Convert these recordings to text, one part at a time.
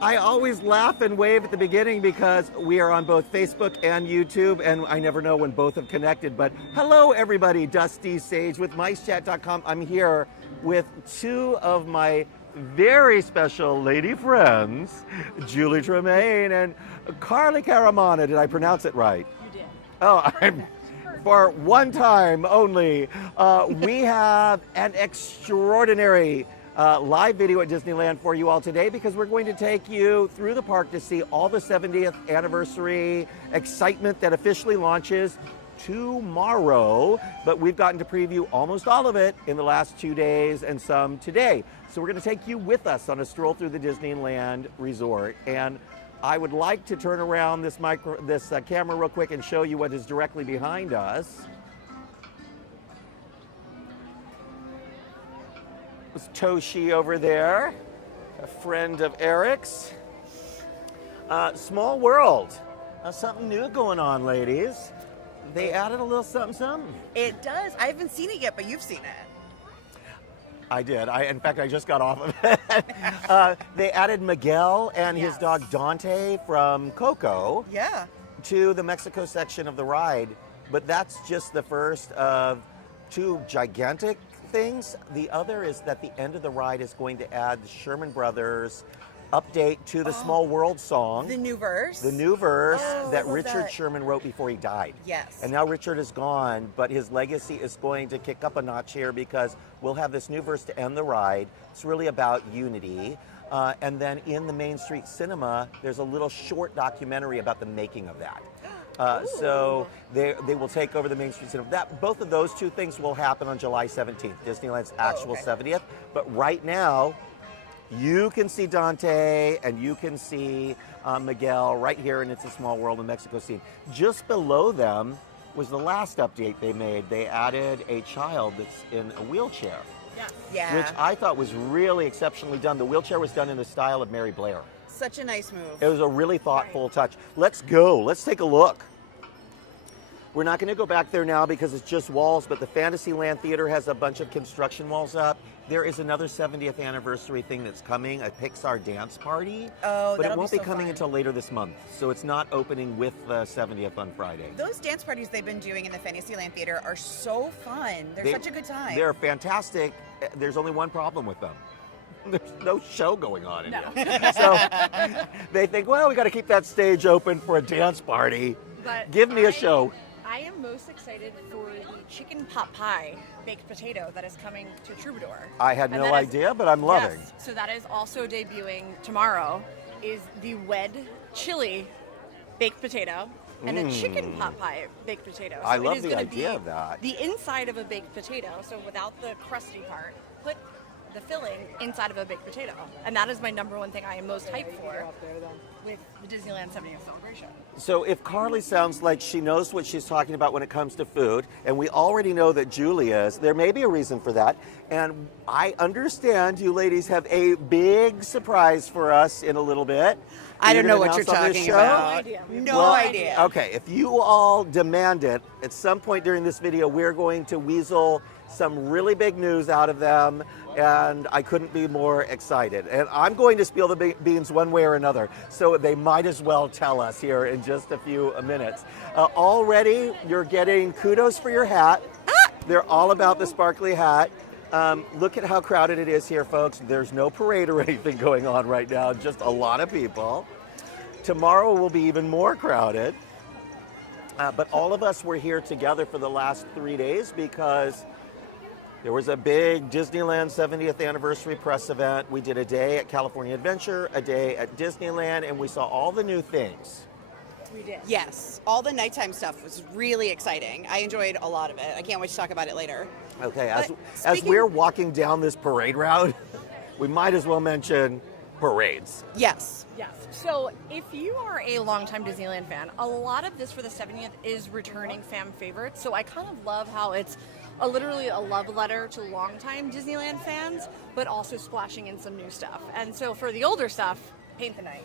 I always laugh and wave at the beginning because we are on both Facebook and YouTube, and I never know when both have connected. But hello, everybody. Dusty Sage with MiceChat.com. I'm here with two of my very special lady friends, Julie Tremaine and Carly Caramana. Did I pronounce it right? You did. Oh, for one time only. We have an extraordinary live video at Disneyland for you all today because we're going to take you through the park to see all the 70th anniversary excitement that officially launches tomorrow, but we've gotten to preview almost all of it in the last 2 days and some today. So we're going to take you with us on a stroll through the Disneyland Resort, and I would like to turn around this camera real quick and show you what is directly behind us. It's Toshi over there, a friend of Eric's. Small World. Something new going on, ladies. They added a little something. It does. I haven't seen it yet, but you've seen it. I did. In fact, I just got off of it. They added Miguel and his dog Dante from Coco to the Mexico section of the ride. But that's just the first of two gigantic things. The other is that the end of the ride is going to add the Sherman Brothers update to the Small World song. The new verse? The new verse that Richard Sherman wrote before he died. Yes. And now Richard is gone, but his legacy is going to kick up a notch here because we'll have this new verse to end the ride. It's really about unity. And then in the Main Street Cinema, there's a little short documentary about the making of that. So they will take over the Main Street Cinema. Both of those two things will happen on July 17th, Disneyland's actual 70th. But right now, you can see Dante and you can see Miguel right here in It's a Small World in Mexico scene. Just below them was the last update they made. They added a child that's in a wheelchair. Yeah. Which I thought was really exceptionally done. The wheelchair was done in the style of Mary Blair. Such a nice move. It was a really thoughtful touch. Let's go. Let's take a look. We're not going to go back there now because it's just walls, but the Fantasyland Theater has a bunch of construction walls up. There is another 70th anniversary thing that's coming, a Pixar dance party. Oh, but it won't be so coming fun. until later this month, so it's not opening with the 70th on Friday. Those dance parties they've been doing in the Fantasyland Theater are so fun. They're such a good time. They're fantastic. There's only one problem with them. There's no show going on in here. So they think, well, we got to keep that stage open for a dance party. But Give me a show. I am most excited for the chicken pot pie baked potato that is coming to Troubadour. I had no idea, but I'm loving. Yes, so that is also debuting tomorrow, is the wed chili baked potato and a chicken pot pie baked potato. So I love it is the gonna idea be of that. The inside of a baked potato, so without the crusty part, put the filling inside of a baked potato. And that is my number one thing I am most hyped for with the Disneyland 70th celebration. So if Carly sounds like she knows what she's talking about when it comes to food, and we already know that Julie is, there may be a reason for that. And I understand you ladies have a big surprise for us in a little bit. I don't know gonna what you're announce on this talking show? about. No idea. Okay, if you all demand it, at some point during this video, we're going to weasel some really big news out of them, and I couldn't be more excited. And I'm going to spill the beans one way or another, so they might as well tell us here in just a few minutes. Already, you're getting kudos for your hat. They're all about the sparkly hat. Look at how crowded it is here, folks. There's no parade or anything going on right now, just a lot of people. Tomorrow will be even more crowded. But all of us were here together for the last 3 days because there was a big Disneyland 70th anniversary press event. We did a day at California Adventure, a day at Disneyland, and we saw all the new things. We did. Yes, all the nighttime stuff was really exciting. I enjoyed a lot of it. I can't wait to talk about it later. Okay, But as speaking- we're walking down this parade route, we might as well mention parades. Yes. Yes. So if you are a longtime Disneyland fan, a lot of this for the 70th is returning fan favorites. So I kind of love how it's literally a love letter to longtime Disneyland fans, but also splashing in some new stuff. And so for the older stuff, Paint the Night,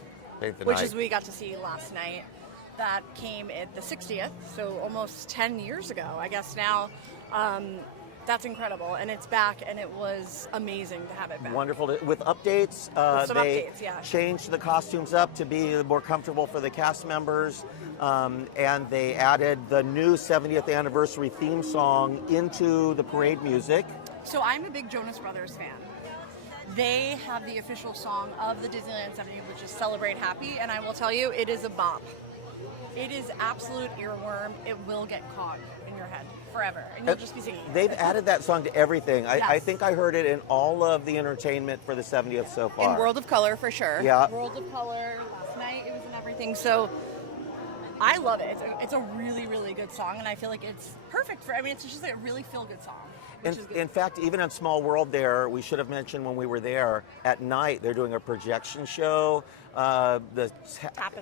which is we got to see last night. That came at the 60th, so almost 10 years ago, I guess now. That's incredible, and it's back, and it was amazing to have it back. Wonderful. With updates, Some they updates, yeah. changed the costumes up to be more comfortable for the cast members, and they added the new 70th anniversary theme song into the parade music. So I'm a big Jonas Brothers fan. They have the official song of the Disneyland 70th, which is Celebrate Happy, and I will tell you, it is a bop. It is absolute earworm. It will get caught in your head forever, and you'll just be singing it. They've added that song to everything. I Yes. think I heard it in all of the entertainment for the 70th so far. In World of Color, for sure. Yeah. World of Color, last night it was in everything. So I love it. It's a really, really good song, and I feel like it's perfect for, it's just like a really feel-good song. Which is good. In fact, even on Small World there, we should have mentioned when we were there, at night they're doing a projection show, the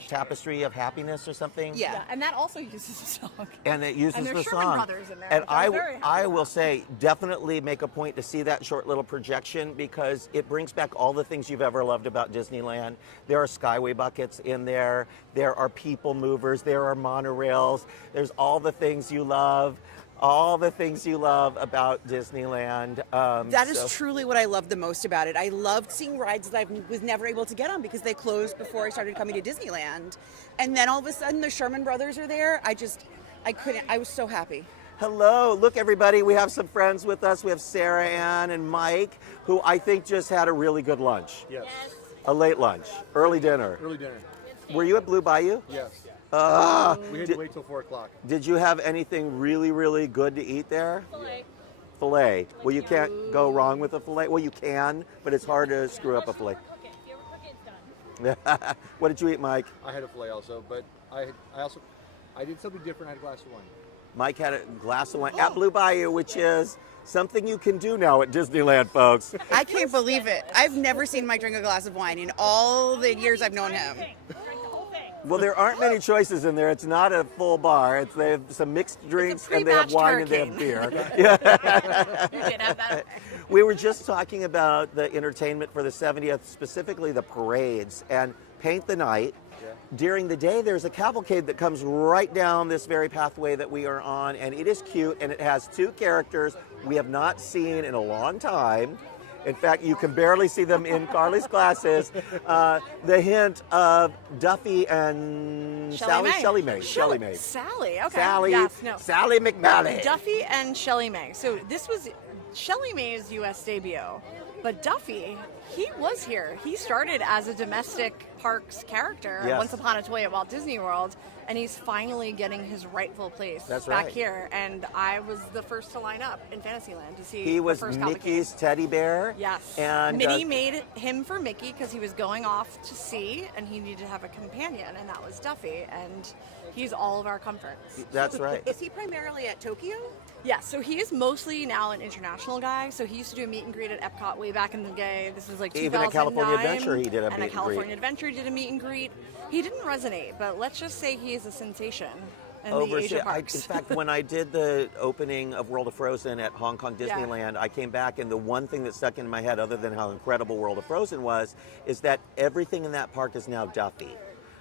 Tapestry of Happiness or something. Yeah. And that also uses a song. And it uses And the there's Sherman song. Brothers in there, And which I'm very happy I will about. say, definitely make a point to see that short little projection because it brings back all the things you've ever loved about Disneyland. There are Skyway buckets in there. There are people movers. There are monorails. There's all the things you love. All the things you love about Disneyland. That is truly what I love the most about it. I loved seeing rides that I was never able to get on because they closed before I started coming to Disneyland. And then all of a sudden the Sherman Brothers are there. I couldn't, I was so happy. Hello, look everybody, we have some friends with us. We have Sarah Ann and Mike, who I think just had a really good lunch. Yes. A late lunch, early dinner. Early dinner. Were you at Blue Bayou? Yes. We had Did- to wait till 4 o'clock. Did you have anything really, really good to eat there? Filet. Well, you can't go wrong with a filet. Well, you can, but it's hard to screw up a filet. What did you eat, Mike? I had a filet also, but I did something different. I had a glass of wine. Mike had a glass of wine at Blue Bayou, which is something you can do now at Disneyland, folks. I can't believe it. I've never seen Mike drink a glass of wine in all the years I've known him. Well, there aren't many choices in there. It's not a full bar. They have some mixed drinks, and they have pre-matched wine, and they have hurricane. beer. Yeah. You did have that. We were just talking about the entertainment for the 70th, specifically the parades, and Paint the Night. Yeah. During the day, there's a cavalcade that comes right down this very pathway that we are on, and it is cute, and it has two characters we have not seen in a long time. In fact, you can barely see them in Carly's glasses. The hint of Duffy and Sally Mae. Sally, okay. Sally, Yes, no. Sally McNally. Duffy and Shelly Mae. So this was Shelly Mae's U.S. debut, but Duffy, he was here. He started as a domestic parks character Yes. once upon a toy at Walt Disney World, and he's finally getting his rightful place That's back right. here. And I was the first to line up in Fantasyland to see He was the first cavalcade. Mickey's teddy bear. Yes. And Minnie made him for Mickey because he was going off to sea and he needed to have a companion, and that was Duffy. And he's all of our comforts. That's right. Is he primarily at Tokyo? Yeah, so he is mostly now an international guy. So he used to do a meet and greet at Epcot way back in the day. This was like 2009. Even at California Adventure, he did a meet And and at California greet. Adventure, he did a meet and greet. He didn't resonate, but let's just say he is a sensation in the Overseas. Asia In parks. fact, when I did the opening of World of Frozen at Hong Kong Disneyland, I came back and the one thing that stuck in my head, other than how incredible World of Frozen was, is that everything in that park is now Duffy.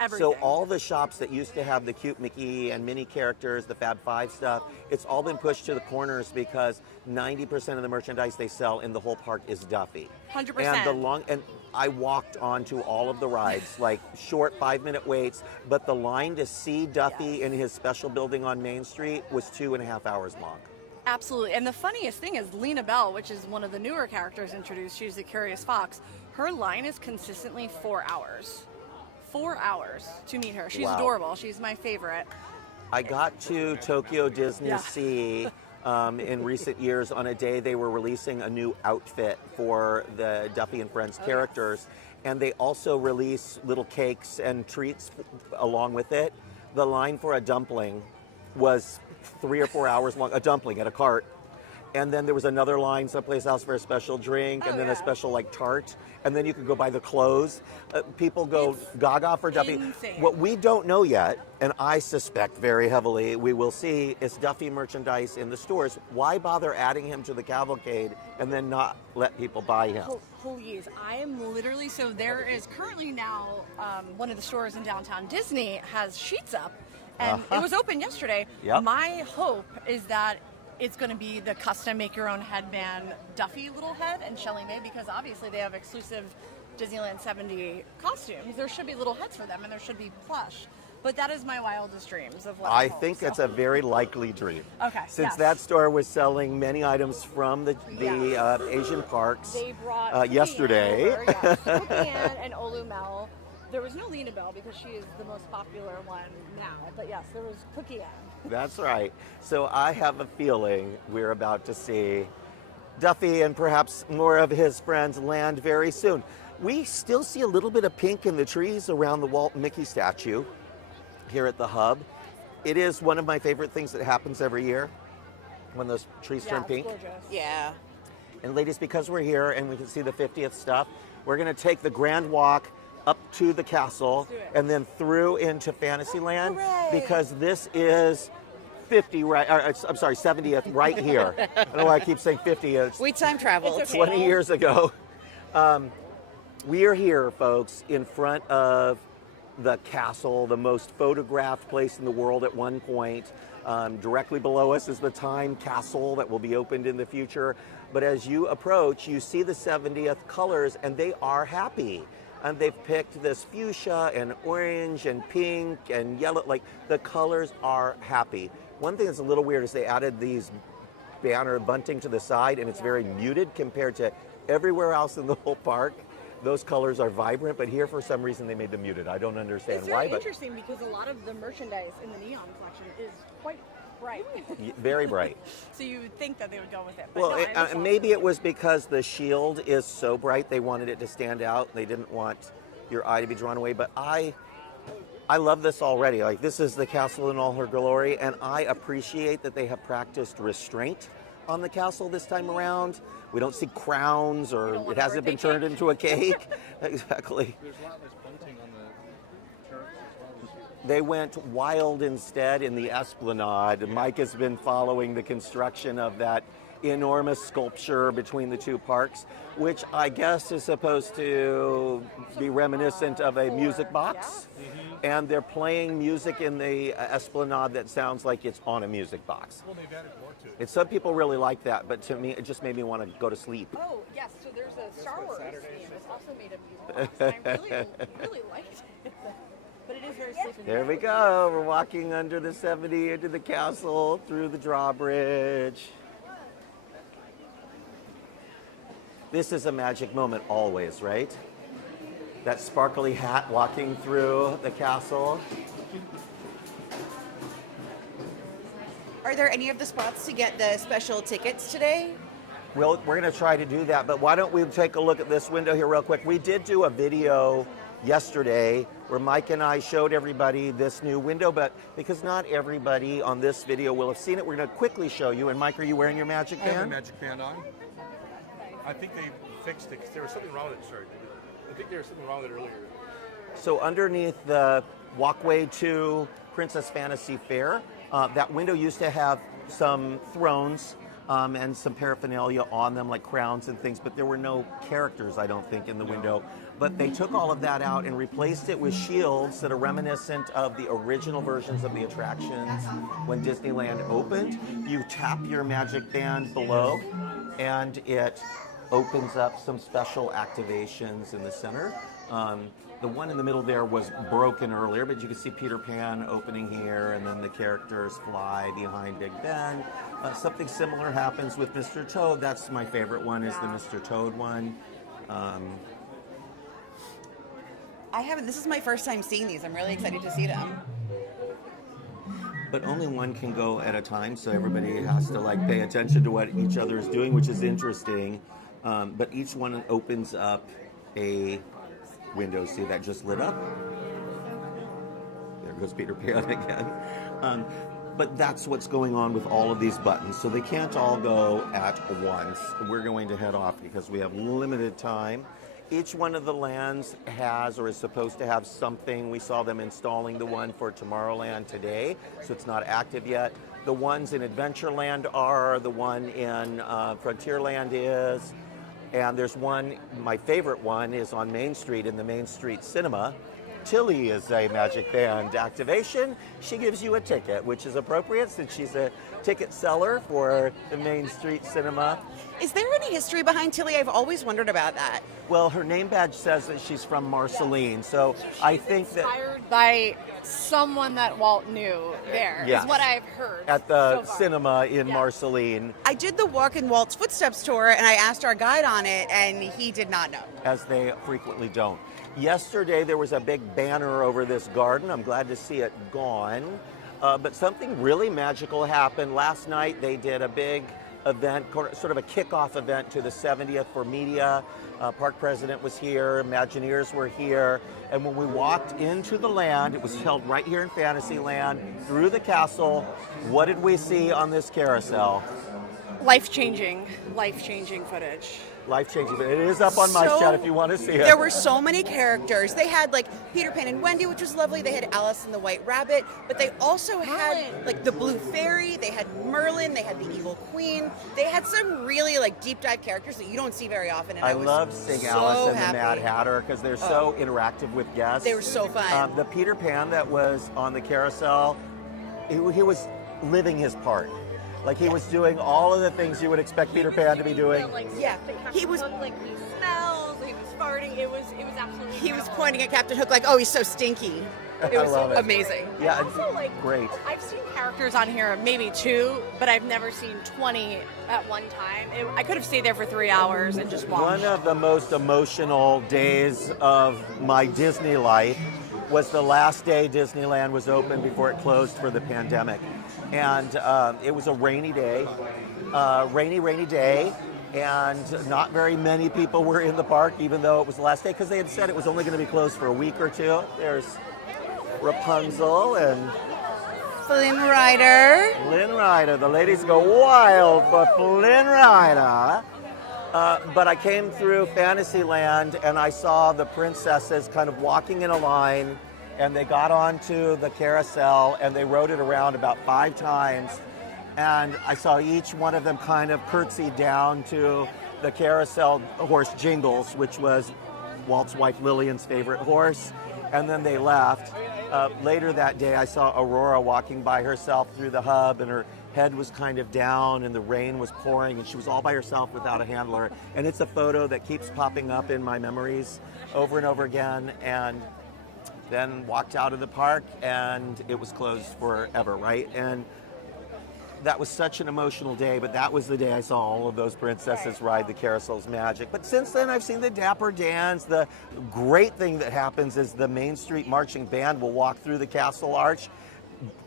Everything. So all the shops that used to have the cute Mickey and Minnie characters, the Fab Five stuff, it's all been pushed to the corners because 90% of the merchandise they sell in the whole park is Duffy. 100%. And I walked onto all of the rides, like short 5-minute waits, but the line to see Duffy in his special building on Main Street was 2.5 hours long. Absolutely. And the funniest thing is Lena Bell, which is one of the newer characters introduced, she's the Curious Fox. Her line is consistently 4 hours. 4 hours to meet her. She's Wow. adorable. She's my favorite. I got to Tokyo Disney Yeah. Sea in recent years on a day they were releasing a new outfit for the Duffy and Friends characters, and they also release little cakes and treats along with it. The line for a dumpling was 3 or 4 hours long, a dumpling at a cart. And then there was another line someplace else for a special drink, and then yeah. a special like tart, and then you could go buy the clothes. People go gaga for Duffy. insane. What we don't know yet, and I suspect very heavily we will see, is Duffy merchandise in the stores. Why bother adding him to the cavalcade and then not let people buy him? Please, I am literally, so there is currently now one of the stores in downtown Disney has sheets up, and it was open yesterday. Yep. My hope is that it's going to be the custom make your own headband Duffy little head and Shelley May, because obviously they have exclusive Disneyland 70 costumes. There should be little heads for them, and there should be plush. But that is my wildest dreams of what I think it's a very likely dream. Okay. Since yes. that store was selling many items from the Asian parks They brought Cookie yesterday. Ann over, yes. Cookie Ann and Olu Mel. There was no Lena Bell because she is the most popular one now. But yes, there was Cookie Ann. That's right. So I have a feeling we're about to see Duffy and perhaps more of his friends land very soon. We still see a little bit of pink in the trees around the Walt and Mickey statue here at the hub. It is one of my favorite things that happens every year when those trees turn pink. It's gorgeous. Yeah. And ladies, because we're here and we can see the 50th stuff, we're going to take the grand walk up to the castle and then through into Fantasyland. Hooray. Because this is 70th right here. I don't know why I keep saying 50. It's We time travel. It's okay. 20 years ago. We are here, folks, in front of the castle, the most photographed place in the world at one point. Directly below us is the Time Castle that will be opened in the future. But as you approach, you see the 70th colors, and they are happy. And they've picked this fuchsia and orange and pink and yellow. Like, the colors are happy. One thing that's a little weird is they added these banner bunting to the side, and it's very muted compared to everywhere else in the whole park. Those colors are vibrant, but here for some reason they made them muted. I don't understand It's why, very but interesting because a lot of the merchandise in the neon collection is quite bright. very bright. So you would think that they would go with it. But Well, no, I understand. maybe it was because the shield is so bright they wanted it to stand out. They didn't want your eye to be drawn away, but I love this already. Like, this is the castle in all her glory, and I appreciate that they have practiced restraint on the castle this time around. We don't see crowns, or it hasn't been turned into a cake. Exactly. There's a lot less bunting on the turrets as well. They went wild instead in the Esplanade. Mike has been following the construction of that enormous sculpture between the two parks, which I guess is supposed to be reminiscent of a music box. And they're playing music in the Esplanade that sounds like it's on a music box. Well, they've added more to it. And some people really like that, but to me, it just made me want to go to sleep. Oh, yes. So there's a Star Wars theme. It's also made of music box. And I really liked it. But it is very sleepy. There we go. We're walking under the 70 into the castle, through the drawbridge. This is a magic moment always, right? That sparkly hat walking through the castle. Are there any of the spots to get the special tickets today? Well, we're going to try to do that, but why don't we take a look at this window here real quick. We did do a video yesterday where Mike and I showed everybody this new window, but because not everybody on this video will have seen it, we're going to quickly show you. And Mike, are you wearing your magic I have a band? magic band on. I think they fixed it because there was something wrong with it. Sorry. I think there was something wrong with it earlier. So underneath the walkway to Princess Fantasy Fair, that window used to have some thrones and some paraphernalia on them, like crowns and things, but there were no characters, I don't think, in the window. But they took all of that out and replaced it with shields that are reminiscent of the original versions of the attractions when Disneyland opened. You tap your magic band below, and it opens up some special activations in the center. The one in the middle there was broken earlier, but you can see Peter Pan opening here, and then the characters fly behind Big Ben. Something similar happens with Mr. Toad. That's my favorite one, is the Mr. Toad one. I haven't. This is my first time seeing these. I'm really excited to see them. But only one can go at a time, so everybody has to like pay attention to what each other is doing, which is interesting. But each one opens up a window. See, that just lit up. There goes Peter Pan again. But that's what's going on with all of these buttons. So they can't all go at once. We're going to head off because we have limited time. Each one of the lands has or is supposed to have something. We saw them installing the one for Tomorrowland today, so it's not active yet. The ones in Adventureland are, the one in Frontierland is, and there's one, my favorite one is on Main Street in the Main Street Cinema, Tilly is a Magic Band activation, she gives you a ticket, which is appropriate since she's a ticket seller for the Main Street Cinema. Is there any history behind Tilly? I've always wondered about that. Well, her name badge says that she's from Marceline, so I think that Inspired by someone that Walt knew there, Yes. is what I've heard. at the so far. cinema in Yeah. Marceline, I did the Walk in Walt's Footsteps tour, and I asked our guide on it, and he did not know. as they frequently don't. Yesterday there was a big banner over this garden. I'm glad to see it gone. But something really magical happened. Last night they did a big event, sort of a kickoff event to the 70th for media. Park president was here, Imagineers were here, and when we walked into the land, it was held right here in Fantasyland, through the castle. What did we see on this carousel? Life-changing footage. Life-changing, but it is up on MiceChat if you want to see it. There were so many characters. They had like Peter Pan and Wendy, which was lovely. They had Alice and the White Rabbit, but they also had like the Blue Fairy. They had Merlin. They had the Evil Queen. They had some really like deep dive characters that you don't see very often. And I was love seeing so Alice and happy. the Mad Hatter because they're so interactive with guests. They were so fun. The Peter Pan that was on the carousel, he was living his part. Like he was doing all of the things you would expect Peter Pan to be doing. Yeah, he was. Like he smells. He was farting. It was absolutely. He was incredible. pointing at Captain Hook like, "Oh, he's so stinky." It I was love it. amazing. Yeah, Also, like, great. I've seen characters on here, maybe 2, but I've never seen 20 at one time. I could have stayed there for 3 hours and just watched. One of the most emotional days of my Disney life was the last day Disneyland was open before it closed for the pandemic. And it was a rainy day, rainy day, and not very many people were in the park, even though it was the last day, because they had said it was only going to be closed for a week or two. There's Rapunzel and Flynn Rider. Flynn Rider. The ladies go wild for Flynn Rider. But I came through Fantasyland and I saw the princesses kind of walking in a line, and they got onto the carousel and they rode it around about 5 times. And I saw each one of them kind of curtsy down to the carousel horse Jingles, which was Walt's wife Lillian's favorite horse. And then they left. Later that day, I saw Aurora walking by herself through the hub, and her head was kind of down and the rain was pouring, and she was all by herself without a handler. And it's a photo that keeps popping up in my memories over and over again. And then walked out of the park and it was closed forever, right? And that was such an emotional day, but that was the day I saw all of those princesses ride the carousel's magic. But since then, I've seen the Dapper Dans. The great thing that happens is the Main Street Marching Band will walk through the castle arch,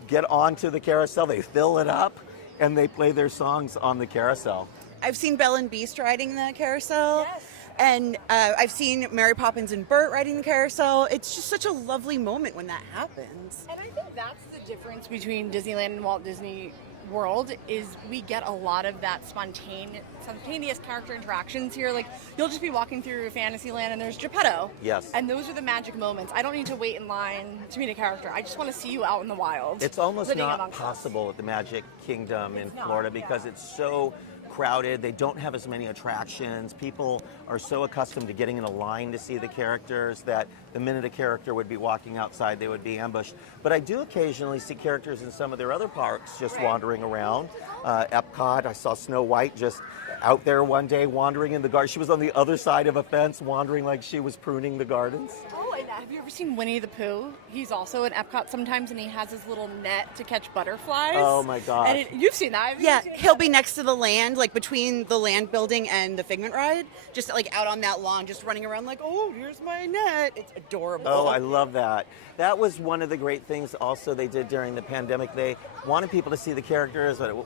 get onto the carousel, they fill it up, and they play their songs on the carousel. I've seen Belle and Beast riding the carousel. Yes. And I've seen Mary Poppins and Bert riding the carousel. It's just such a lovely moment when that happens. And I think that's the difference between Disneyland and Walt Disney World is we get a lot of that spontaneous character interactions here. Like you'll just be walking through Fantasyland and there's Geppetto. Yes. And those are the magic moments. I don't need to wait in line to meet a character. I just want to see you out in the wild. It's almost living not amongst us. possible at the Magic Kingdom in It's not, Florida because yeah. it's so crowded. They don't have as many attractions. People are so accustomed to getting in a line to see the characters that the minute a character would be walking outside, they would be ambushed. But I do occasionally see characters in some of their other parks just wandering around. Epcot, I saw Snow White just out there one day wandering in the garden. She was on the other side of a fence wandering like she was pruning the gardens. Oh, and have you ever seen Winnie the Pooh? He's also in Epcot sometimes, and he has his little net to catch butterflies. Oh my God. And you've seen that. Yeah, he'll be next to the land, like between the land building and the Figment ride, just like out on that lawn, just running around like, oh, here's my net. It's adorable. Oh, I love that. That was one of the great things also they did during the pandemic. They wanted people to see the characters, but it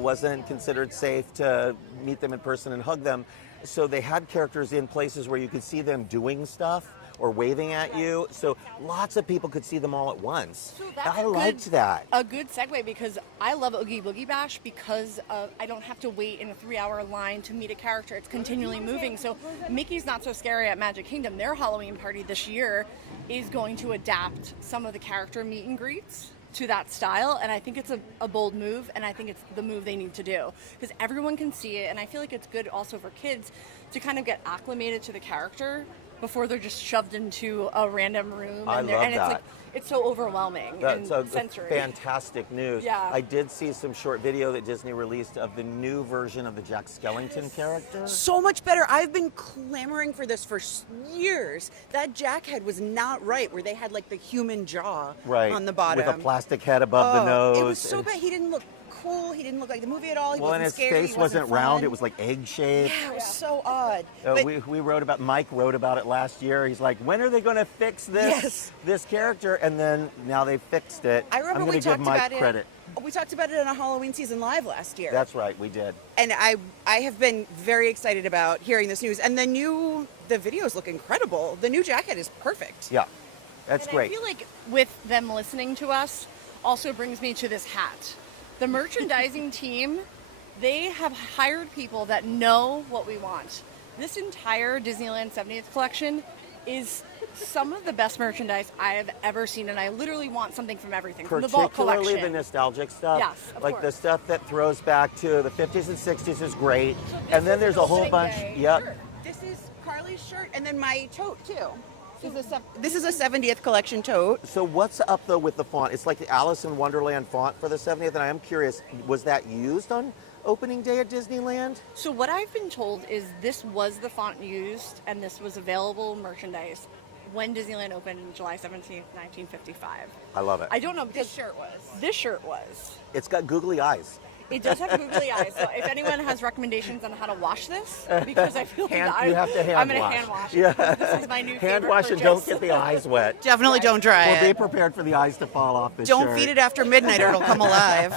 wasn't considered safe to meet them in person and hug them. So they had characters in places where you could see them doing stuff or waving at you. So lots of people could see them all at once. So that's I liked that. A good segue because I love Oogie Boogie Bash because I don't have to wait in a 3-hour line to meet a character. It's continually moving. So Mickey's Not So Scary at Magic Kingdom, their Halloween party this year is going to adapt some of the character meet and greets to that style, and I think it's a bold move, and I think it's the move they need to do because everyone can see it, and I feel like it's good also for kids to kind of get acclimated to the character before they're just shoved into a random room. I And, love and it's that. like it's so overwhelming That's and sensory. fantastic news. Yeah. I did see some short video that Disney released of the new version of the Jack Skellington character. So much better. I've been clamoring for this for years. That Jack head was not right, where they had like the human jaw on the bottom. With a plastic head above the nose. It was so bad. He didn't look cool. He didn't look like the movie at all. He Well, and wasn't his scary. face He wasn't wasn't round, fun. it was like egg shaped. Yeah, it was so odd. But We wrote about, Mike wrote about it last year. He's like, when are they going to fix this character? And then now they fixed it. I remember I'm we going to give talked Mike about credit. it. We talked about it on a Halloween season live last year. That's right, we did. And I have been very excited about hearing this news. And the videos look incredible. The new jacket is perfect. Yeah, that's And great. I feel like with them listening to us also brings me to this hat. The merchandising team, they have hired people that know what we want. This entire Disneyland 70th collection is some of the best merchandise I have ever seen, and I literally want something from everything. From the vault Particularly collection. the nostalgic stuff. Yes, of like the course. stuff that throws back to the 50s and 60s is great. And then there's a whole bunch. Yep. This is Carly's shirt and then my tote too. This is a 70th collection tote. So what's up though with the font? It's like the Alice in Wonderland font for the 70th, and I am curious, was that used on opening day at Disneyland? So what I've been told is this was the font used, and this was available merchandise when Disneyland opened on July 17th, 1955. I love it. I don't know because This shirt was. This shirt was. It's got googly eyes. It does have googly eyes. So if anyone has recommendations on how to wash this, because I feel like You have to I'm hand going to wash. hand wash it. Yeah. This is my new Hand favorite wash and purchase. don't get the eyes wet. Definitely don't dry Well, be it. prepared for the eyes to fall off the Don't shirt. feed it after midnight or it'll come alive.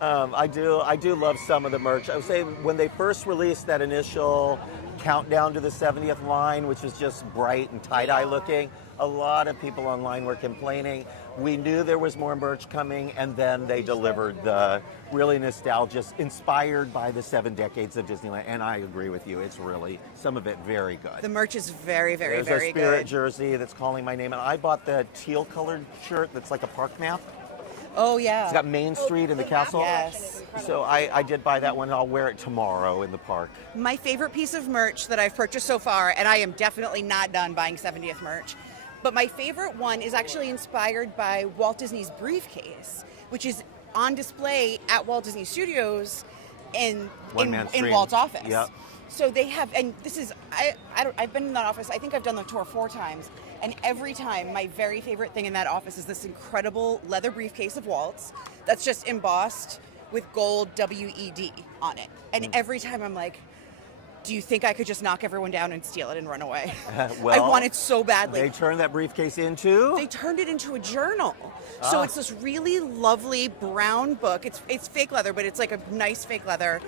I do love some of the merch. I would say when they first released that initial countdown to the 70th line, which was just bright and tie-dye looking, a lot of people online were complaining. We knew there was more merch coming, and then they delivered the really nostalgic, inspired by the 7 decades of Disneyland. And I agree with you. It's really, some of it very good. The merch is very, very, There's very a Spirit good. jersey that's calling my name. And I bought the teal-colored shirt that's like a park map. Oh yeah. It's got Main Street and the castle. Yes. So I did buy that one. I'll wear it tomorrow in the park. My favorite piece of merch that I've purchased so far, and I am definitely not done buying 70th merch, but my favorite one is actually inspired by Walt Disney's briefcase, which is on display at Walt Disney Studios in Stream. Walt's office. Yep. So they have, and this is, I've been in that office, I think I've done the tour 4 times, and every time my very favorite thing in that office is this incredible leather briefcase of Walt's that's just embossed with gold WED on it. And every time I'm like, do you think I could just knock everyone down and steal it and run away? Well, I want it so badly. They turned that briefcase into? They turned it into a journal. So it's this really lovely brown book. It's fake leather, but it's like a nice fake leather.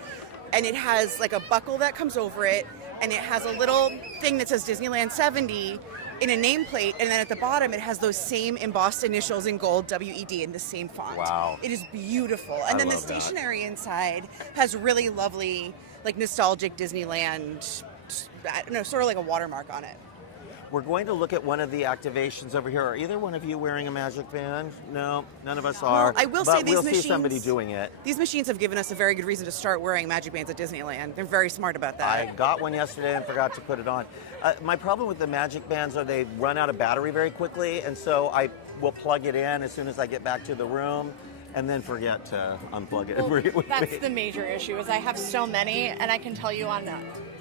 And it has like a buckle that comes over it, and it has a little thing that says Disneyland 70 in a nameplate, and then at the bottom it has those same embossed initials in gold WED in the same font. Wow. It is beautiful. And then the love that. stationery inside has really lovely, like nostalgic Disneyland, I don't know, sort of like a watermark on it. We're going to look at one of the activations over here. Are either one of you wearing a magic band? No, none of us are. I will but say these we'll machines, see somebody doing it. These machines have given us a very good reason to start wearing magic bands at Disneyland. They're very smart about that. I got one yesterday and forgot to put it on. My problem with the magic bands are they run out of battery very quickly, and so I will plug it in as soon as I get back to the room, and then forget to unplug it. and bring it with That's me. the major issue. Is I have so many, and I can tell you on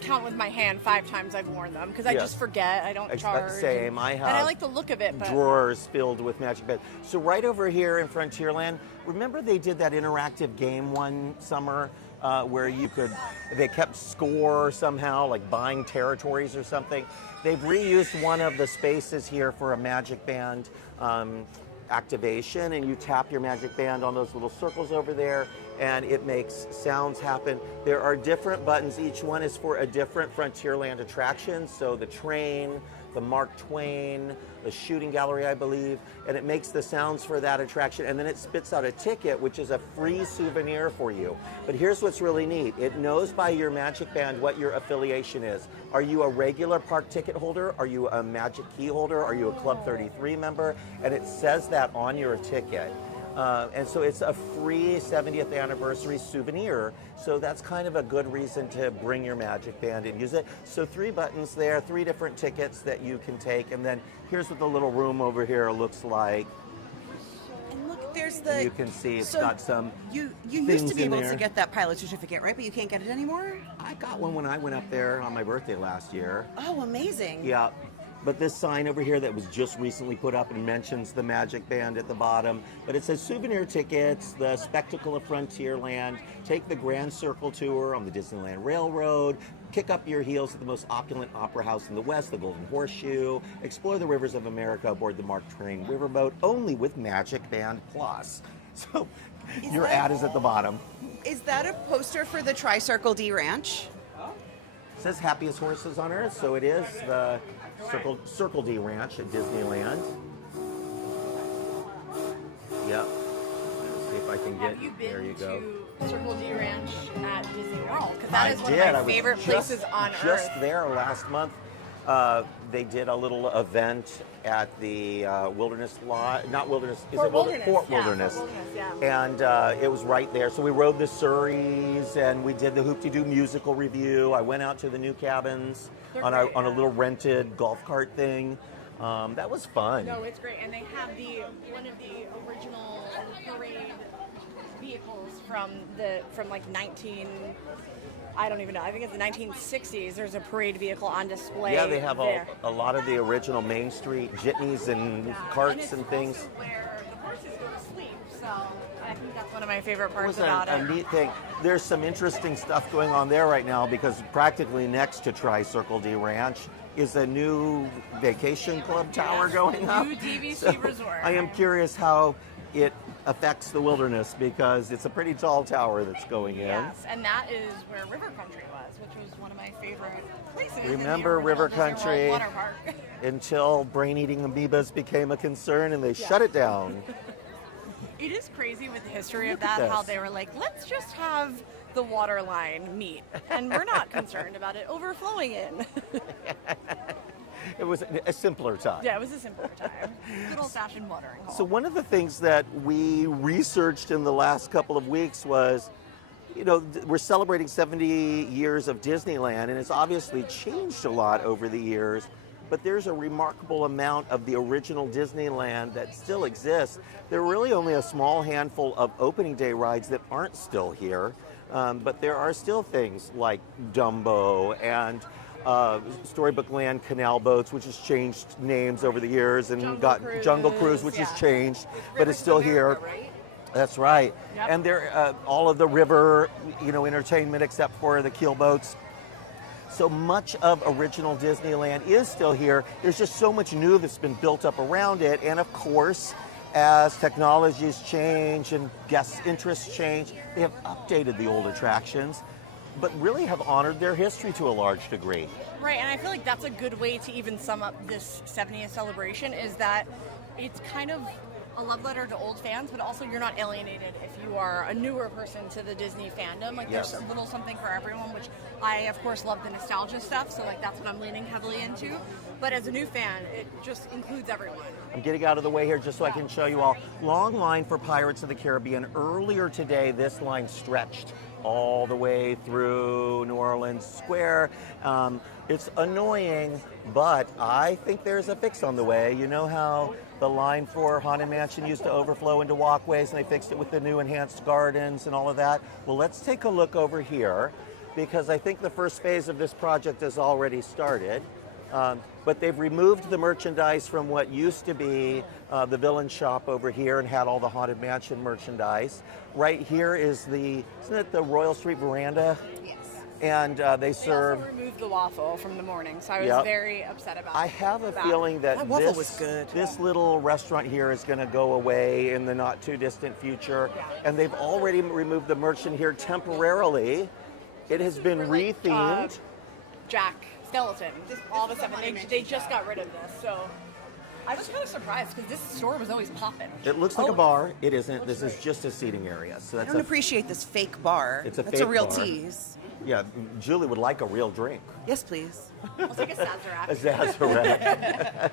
count with my hand 5 times I've worn them because I Yes. just forget. I don't charge. Same. I have and I like the look of it, but drawers filled with magic bands. So right over here in Frontierland, remember they did that interactive game one summer where they kept score somehow, like buying territories or something. They've reused one of the spaces here for a magic band activation, and you tap your magic band on those little circles over there, and it makes sounds happen. There are different buttons. Each one is for a different Frontierland attraction. So the train, the Mark Twain, the shooting gallery, I believe, and it makes the sounds for that attraction, and then it spits out a ticket, which is a free souvenir for you. But here's what's really neat. It knows by your magic band what your affiliation is. Are you a regular park ticket holder? Are you a Magic Key holder? Are you a Club 33 member? And it says that on your ticket. And so it's a free 70th anniversary souvenir. So that's kind of a good reason to bring your Magic Band and use it. So 3 buttons there, 3 different tickets that you can take. And then here's what the little room over here looks like. And look, there's the. You can see it's so got some. You things used to be in able there. to get that pilot certificate, right? But you can't get it anymore. I got one when I went up there on my birthday last year. Oh, amazing. Yeah. But this sign over here that was just recently put up and mentions the Magic Band at the bottom. But it says souvenir tickets, the spectacle of Frontierland, take the Grand Circle tour on the Disneyland Railroad, kick up your heels at the most opulent opera house in the West, the Golden Horseshoe, explore the rivers of America aboard the Mark Twain riverboat, only with Magic Band Plus. So your ad is at the bottom. Is that a poster for the Tri-Circle D Ranch? It says happiest horses on earth, so it is the Circle D Ranch at Disneyland. Yep. Let's see if I can get. Have you been there you go. to Circle D Ranch at Disney World? Because that is one I of my was favorite places on just earth. there last month. They did a little event at the Wilderness Lodge, not Wilderness, Fort Wilderness. Fort Yeah, Wilderness. Fort Wilderness, yeah. And it was right there. So we rode the Surreys and we did the Hoop-de-Doo musical review. I went out to the new cabins They're on great, a yeah. little rented golf cart thing. That was fun. No, it's great, and they have one of the original parade vehicles from like 19. I don't even know. I think it's the 1960s. There's a parade vehicle on display. Yeah, they have there. a lot of the original Main Street jitneys and Yeah, carts and and things. It's also where the horses go to sleep. So I think that's one of my favorite It parts was about a it. neat thing. There's some interesting stuff going on there right now because practically next to Tri-Circle D Ranch is a new vacation club tower going up. New DVC So resort. I am curious how it affects the wilderness because it's a pretty tall tower that's going in. Yes, and that is where River Country was, which was one of my favorite places. in the Remember original River Disney World Country water park. until brain-eating amoebas became a concern and they shut it down. It is crazy with the history of Look at that, how this. they were like, let's just have the water line meet, and we're not concerned about it overflowing in. It was a simpler time. Yeah, it was a simpler time. Good old-fashioned watering hole. So one of the things that we researched in the last couple of weeks was, we're celebrating 70 years of Disneyland, and it's obviously changed a lot over the years, but there's a remarkable amount of the original Disneyland that still exists. There are really only a small handful of opening day rides that aren't still here, but there are still things like Dumbo and Storybook Land canal boats, which has changed names over the years, and Jungle Cruise, which has changed, but it's still here. Right? That's right. Yep. And there, all of the river, entertainment except for the keel boats. So much of original Disneyland is still here. There's just so much new that's been built up around it, and of course, as technologies change and guest interests change, they have updated the old attractions, but really have honored their history to a large degree. Right, and I feel like that's a good way to even sum up this 70th celebration, is that it's kind of a love letter to old fans, but also you're not alienated if you are a newer person to the Disney fandom. Like Yes. there's a little something for everyone, which I of course love the nostalgia stuff, so like that's what I'm leaning heavily into. But as a new fan, it just includes everyone. I'm getting out of the way here just so I can show you all. Long line for Pirates of the Caribbean. Earlier today, this line stretched all the way through New Orleans Square. It's annoying, but I think there's a fix on the way. You know how the line for Haunted Mansion used to overflow into walkways, and they fixed it with the new enhanced gardens and all of that? Well, let's take a look over here, because I think the first phase of this project has already started. But they've removed the merchandise from what used to be the villain shop over here and had all the Haunted Mansion merchandise. Right here is isn't it the Royal Street Veranda? Yes. And they serve. They also removed the waffle from the morning, so I was Yep. very upset about I have a that. feeling that That waffle was good. this little restaurant here is going to go away in the not too distant future. And they've already removed the merchant here temporarily. It has been rethemed. Jack Skeleton. Just all of a sudden, they just got rid of this, so I was kind of surprised because this store was always popping. It looks like a bar. It isn't. This is just a seating area. So I that's don't appreciate this fake bar. It's a That's fake a real bar. tease. Yeah, Julie would like a real drink. Yes, please. I'll take a Sazerac. A Sazerac.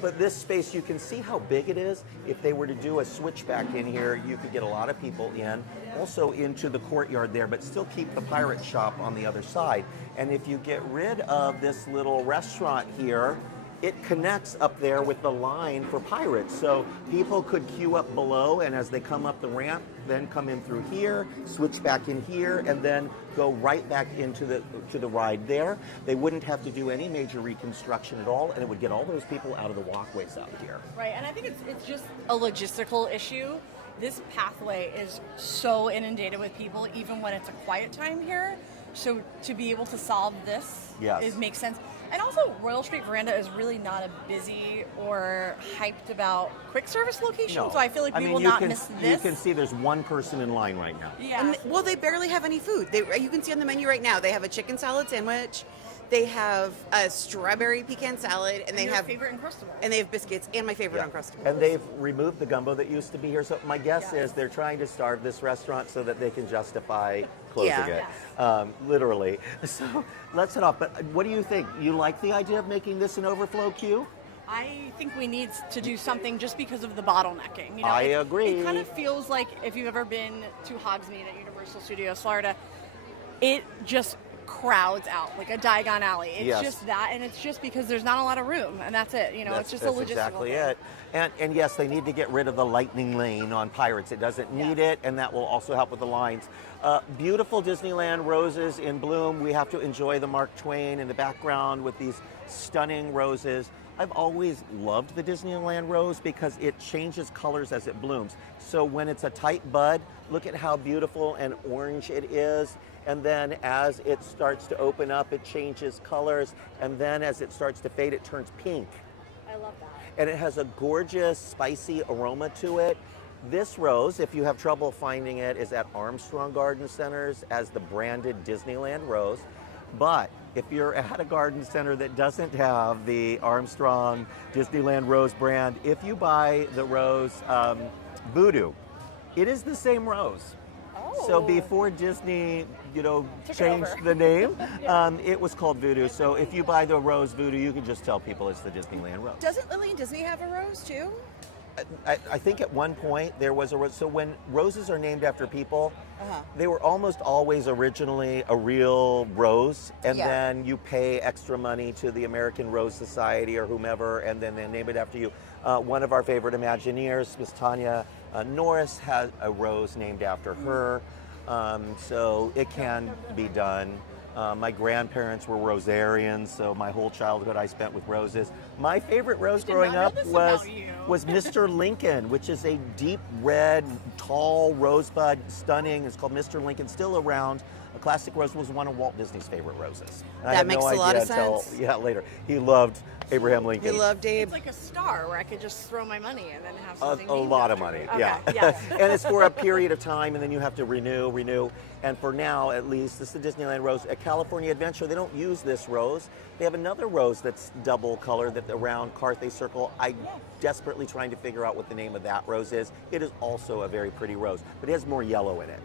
But this space, you can see how big it is. If they were to do a switchback in here, you could get a lot of people in, also into the courtyard there, but still keep the pirate shop on the other side. And if you get rid of this little restaurant here, it connects up there with the line for pirates. So people could queue up below, and as they come up the ramp, then come in through here, switch back in here, and then go right back into the ride there. They wouldn't have to do any major reconstruction at all, and it would get all those people out of the walkways out here. Right, and I think it's just a logistical issue. This pathway is so inundated with people, even when it's a quiet time here. So to be able to solve this, yes, it makes sense. And also, Royal Street Veranda is really not a busy or hyped about quick service location, No. so I feel like we will not miss this. You can see there's one person in line right now. Yeah. And, well, they barely have any food. You can see on the menu right now, they have a chicken salad sandwich, they have a strawberry pecan salad, and they your have favorite Uncrustables. and they have biscuits and my favorite Yeah. Uncrustables. And they've removed the gumbo that used to be here. So my guess Yeah. is they're trying to starve this restaurant so that they can justify closing Yeah. it, literally. So let's head off. But what do you think? You like the idea of making this an overflow queue? I think we need to do something just because of the bottlenecking. You know, I agree. It kind of feels like if you've ever been to Hogsmeade at Universal Studios Florida, it just crowds out like a Diagon Alley. It's Yes. just that, and it's just because there's not a lot of room, and that's it. You know, it's just a logistical exactly thing. it. And yes, they need to get rid of the lightning lane on Pirates. It doesn't need it, and that will also help with the lines. Beautiful Disneyland roses in bloom. We have to enjoy the Mark Twain in the background with these stunning roses. I've always loved the Disneyland rose because it changes colors as it blooms. So when it's a tight bud, look at how beautiful and orange it is. And then as it starts to open up, it changes colors. And then as it starts to fade, it turns pink. I love that. And it has a gorgeous, spicy aroma to it. This rose, if you have trouble finding it, is at Armstrong Garden Centers as the branded Disneyland rose. But if you're at a garden center that doesn't have the Armstrong Disneyland Rose brand, if you buy the rose Voodoo, it is the same rose. So before Disney, changed the name, it was called Voodoo. So if you buy the rose Voodoo, you can just tell people it's the Disneyland rose. Doesn't Lily and Disney have a rose too? I think at one point there was a rose. So when roses are named after people, they were almost always originally a real rose, and Yeah. then you pay extra money to the American Rose Society or whomever, and then they name it after you. One of our favorite Imagineers, Miss Tanya Norris, has a rose named after her. So it can be done. My grandparents were Rosarians, so my whole childhood I spent with roses. My favorite rose growing not know up this was about you. was Mr. Lincoln, which is a deep red, tall rosebud, stunning. It's called Mr. Lincoln, still around. A classic rose was one of Walt Disney's favorite roses. And I That had makes no a lot of idea until, sense. yeah, later. He loved Abraham Lincoln. We love Dave. It's like a star where I could just throw my money and then have A something named lot of after money, me. yeah. Okay, yeah. And it's for a period of time, and then you have to renew. And for now, at least, this is the Disneyland rose. At California Adventure, they don't use this rose. They have another rose that's double color that around Carthay Circle. I'm desperately trying to figure out what the name of that rose is. It is also a very pretty rose, but it has more yellow in it.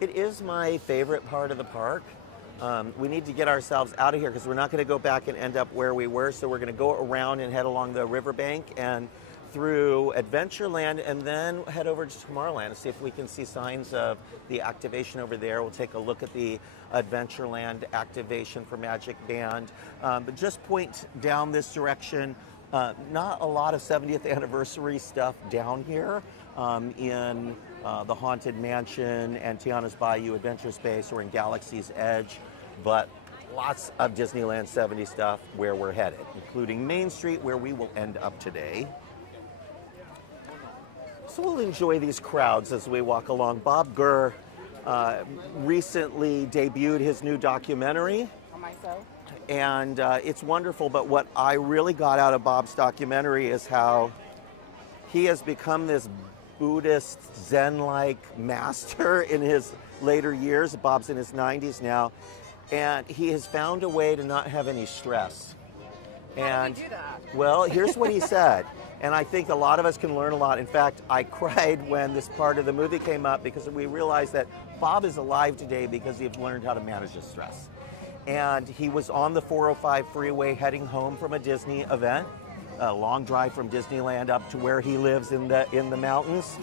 It is my favorite part of the park. We need to get ourselves out of here because we're not going to go back and end up where we were. So we're going to go around and head along the riverbank and through Adventureland and then head over to Tomorrowland to see if we can see signs of the activation over there. We'll take a look at the Adventureland activation for Magic Band. But just point down this direction. Not a lot of 70th anniversary stuff down here in the Haunted Mansion and Tiana's Bayou Adventure Space or in Galaxy's Edge, but lots of Disneyland 70 stuff where we're headed, including Main Street where we will end up today. So we'll enjoy these crowds as we walk along. Bob Gurr recently debuted his new documentary. And it's wonderful, but what I really got out of Bob's documentary is how he has become this Buddhist Zen-like master in his later years. Bob's in his 90s now, and he has found a way to not have any stress. How do we do that? Well, here's what he said, and I think a lot of us can learn a lot. In fact, I cried when this part of the movie came up because we realized that Bob is alive today because he learned how to manage his stress. and he was on the 405 freeway heading home from a Disney event, a long drive from Disneyland up to where he lives in the mountains,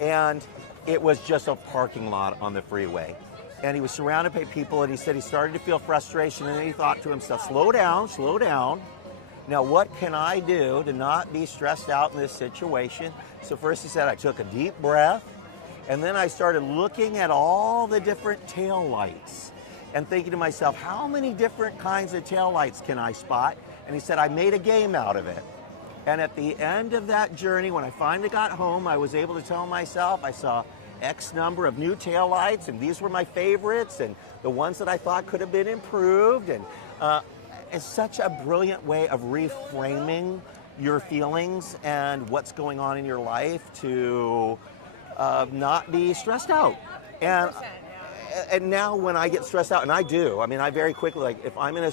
and it was just a parking lot on the freeway. And he was surrounded by people, and he said he started to feel frustration, and then he thought to himself, slow down, slow down. Now, what can I do to not be stressed out in this situation? So first he said, I took a deep breath, and then I started looking at all the different tail lights and thinking to myself, how many different kinds of tail lights can I spot? And he said, I made a game out of it. And at the end of that journey, when I finally got home, I was able to tell myself I saw X number of new taillights, and these were my favorites, and the ones that I thought could have been improved. And it's such a brilliant way of reframing your feelings and what's going on in your life to not be stressed out. And now when I get stressed out, and I do, I mean, I very quickly, like if I'm in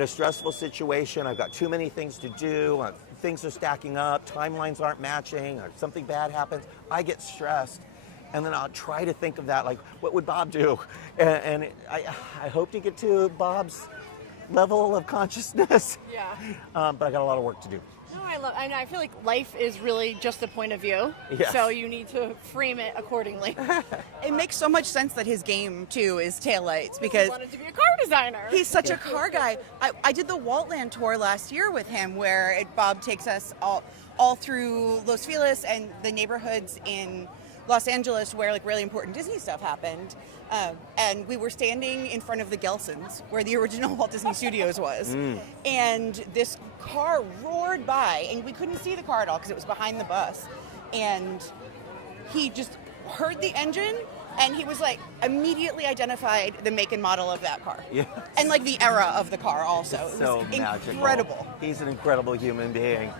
a stressful situation, I've got too many things to do, things are stacking up, timelines aren't matching, or something bad happens, I get stressed. And then I'll try to think of that, like, what would Bob do? And I hope to get to Bob's level of consciousness. Yeah. But I got a lot of work to do. No, I feel like life is really just a point of view. Yes. So you need to frame it accordingly. It makes so much sense that his game too is taillights because He wanted to be a car designer. he's such a car guy. I did the Waltland tour last year with him where Bob takes us all through Los Feliz and the neighborhoods in Los Angeles where like really important Disney stuff happened. And we were standing in front of the Gelsons where the original Walt Disney Studios was. And this car roared by and we couldn't see the car at all because it was behind the bus. And he just heard the engine and he was like immediately identified the make and model of that car. Yes. And like the era of the car also. It So was magical. incredible. He's an incredible human being.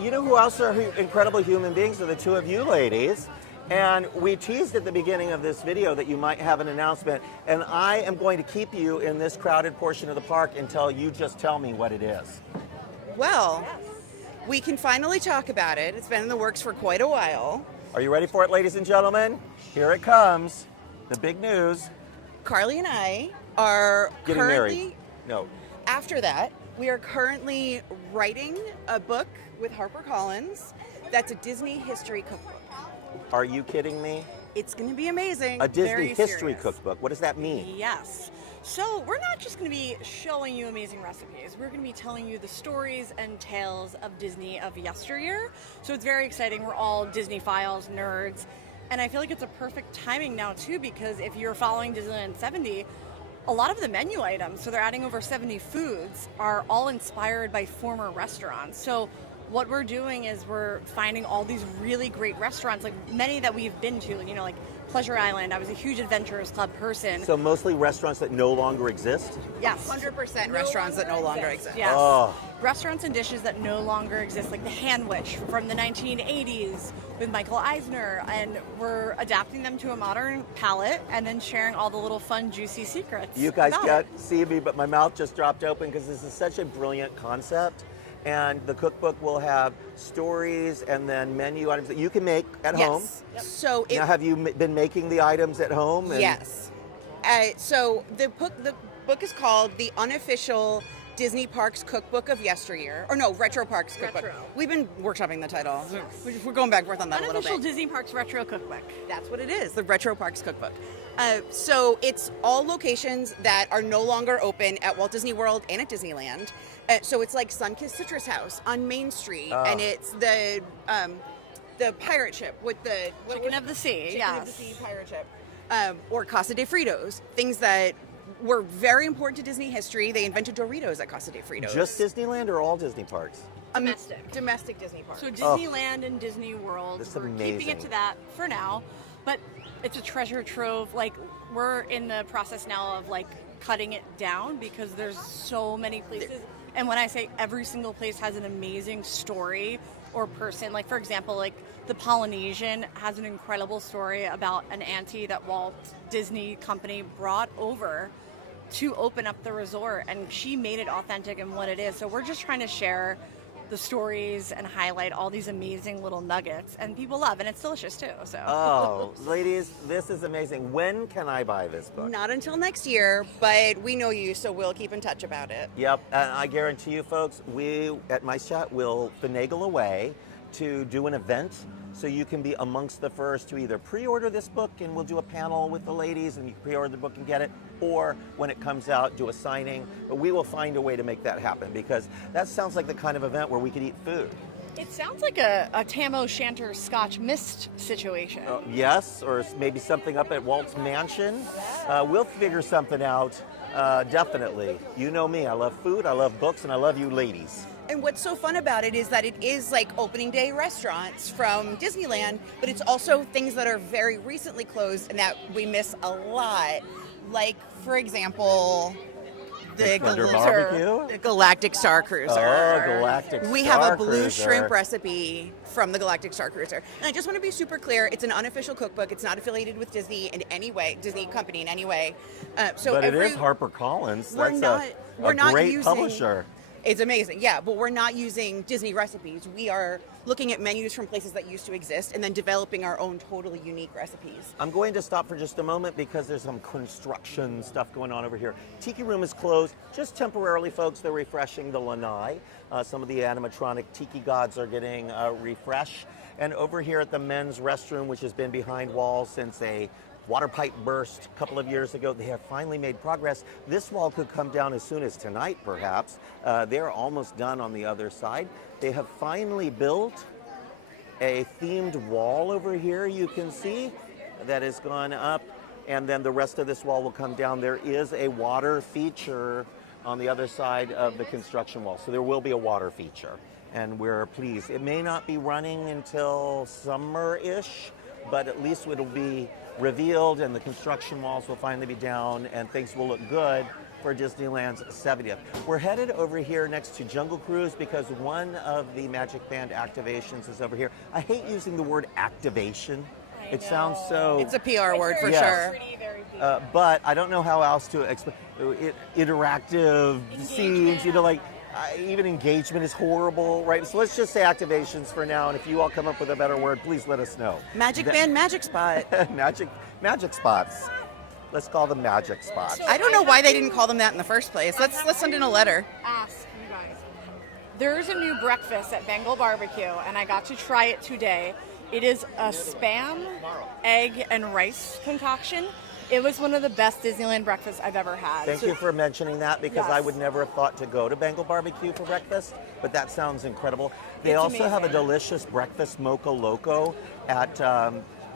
You know who else are incredible human beings? Are the two of you ladies. And we teased at the beginning of this video that you might have an announcement, and I am going to keep you in this crowded portion of the park until you just tell me what it is. Well, we can finally talk about it. It's been in the works for quite a while. Are you ready for it, ladies and gentlemen? Here it comes, the big news. Carly and I are Getting currently, married. No. after that, we are currently writing a book with HarperCollins that's a Disney history cookbook. Are you kidding me? It's going to be amazing. A Disney Very history serious. cookbook. What does that mean? Yes. So we're not just going to be showing you amazing recipes. We're going to be telling you the stories and tales of Disney of yesteryear. So it's very exciting. We're all Disney files nerds. And I feel like it's a perfect timing now, too, because if you're following Disneyland 70, a lot of the menu items, so they're adding over 70 foods, are all inspired by former restaurants. So what we're doing is we're finding all these really great restaurants, like many that we've been to, you know, like Pleasure Island. I was a huge Adventurers Club person. So mostly restaurants that no longer exist? Yes. 100% restaurants that no longer exist. Yes. Oh. Restaurants and dishes that no longer exist, like the Handwich from the 1980s with Michael Eisner, and we're adapting them to a modern palate and then sharing all the little fun, juicy secrets. You guys about can't it. see me, but my mouth just dropped open because this is such a brilliant concept. And the cookbook will have stories and then menu items that you can make at home. Yes. So Now, have you been making the items at home? yes. So the book is called The Unofficial Disney Parks Cookbook of Yesteryear. Or no, Retro Parks Cookbook. Retro. We've been workshopping the title. We're going back and forth on that a little Unofficial bit. Disney Parks Retro Cookbook. That's what it is, the Retro Parks Cookbook. So it's all locations that are no longer open at Walt Disney World and at Disneyland. So it's like Sunkissed Citrus House on Main Street, and it's the pirate ship with the Chicken of the Sea, Chicken yes. of the Sea pirate ship, or Casa de Fritos, things that were very important to Disney history. They invented Doritos at Casa de Fritos. Just Disneyland or all Disney parks? Domestic Disney parks. So Disneyland and Disney World, That's we're keeping it amazing. to that for now, but it's a treasure trove. Like, we're in the process now of like cutting it down because there's so many places. And when I say every single place has an amazing story or person, like for example, like the Polynesian has an incredible story about an auntie that Walt Disney Company brought over to open up the resort, and she made it authentic and what it is. So we're just trying to share the stories and highlight all these amazing little nuggets, and people love, and it's delicious too. So. Oh, ladies, this is amazing. When can I buy this book? Not until next year, but we know you, so we'll keep in touch about it. Yep, and I guarantee you folks, we at MiceChat will finagle away to do an event so you can be amongst the first to either pre-order this book and we'll do a panel with the ladies and you can pre-order the book and get it, or when it comes out, do a signing. But we will find a way to make that happen because that sounds like the kind of event where we could eat food. It sounds like a Tam O'Shanter Scotch Mist situation. Yes, or maybe something up at Walt's mansion. We'll figure something out, definitely. You know me, I love food, I love books, and I love you ladies. And what's so fun about it is that it is like opening day restaurants from Disneyland, but it's also things that are very recently closed and that we miss a lot. Like, for example, the Galactic Star Cruiser. Oh, Galactic Star Cruiser. We have a blue shrimp recipe from the Galactic Star Cruiser. And I just want to be super clear, it's an unofficial cookbook. It's not affiliated with Disney in any way, Disney company in any way. But it is HarperCollins. We're not great using, publisher. It's amazing, yeah, but we're not using Disney recipes. We are looking at menus from places that used to exist and then developing our own totally unique recipes. I'm going to stop for just a moment because there's some construction stuff going on over here. Tiki Room is closed, just temporarily, folks. They're refreshing the lanai. Some of the animatronic tiki gods are getting refreshed. And over here at the men's restroom, which has been behind walls since a water pipe burst a couple of years ago, they have finally made progress. This wall could come down as soon as tonight, perhaps. They're almost done on the other side. They have finally built a themed wall over here, you can see, that has gone up, and then the rest of this wall will come down. There is a water feature on the other side of the construction wall, so there will be a water feature, and we're pleased. It may not be running until summer-ish, but at least it'll be revealed and the construction walls will finally be down and things will look good for Disneyland's 70th. We're headed over here next to Jungle Cruise because one of the Magic Band activations is over here. I hate using the word activation. It sounds so... It's a PR word for sure. But I don't know how else to explain. Interactive scenes, you know, like even engagement is horrible, right? So let's just say activations for now, and if you all come up with a better word, please let us know. Magic Band, Magic Spot. Magic spots. Let's call them magic spots. I don't know why they didn't call them that in the first place. Let's send in a letter. Ask you guys. There's a new breakfast at Bengal Barbecue, and I got to try it today. It is a Spam, egg, and rice concoction. It was one of the best Disneyland breakfasts I've ever had. Thank you for mentioning that because Yes. I would never have thought to go to Bengal Barbecue for breakfast, but that sounds incredible. They also have a delicious breakfast Mocha Loco at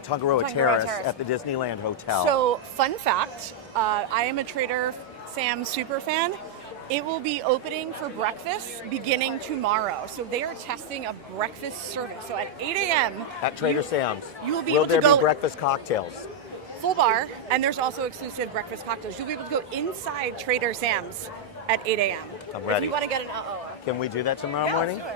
Tongaroa Terrace at the Disneyland Hotel. So, fun fact, I am a Trader Sam's super fan. It will be opening for breakfast beginning tomorrow. So they are testing a breakfast service. So at 8 a.m. At Trader Sam's. You will be Will able to there go be breakfast cocktails? Full bar, and there's also exclusive breakfast cocktails. You'll be able to go inside Trader Sam's at 8 a.m. I'm ready. If you want to get an Can we do that tomorrow morning? Sure.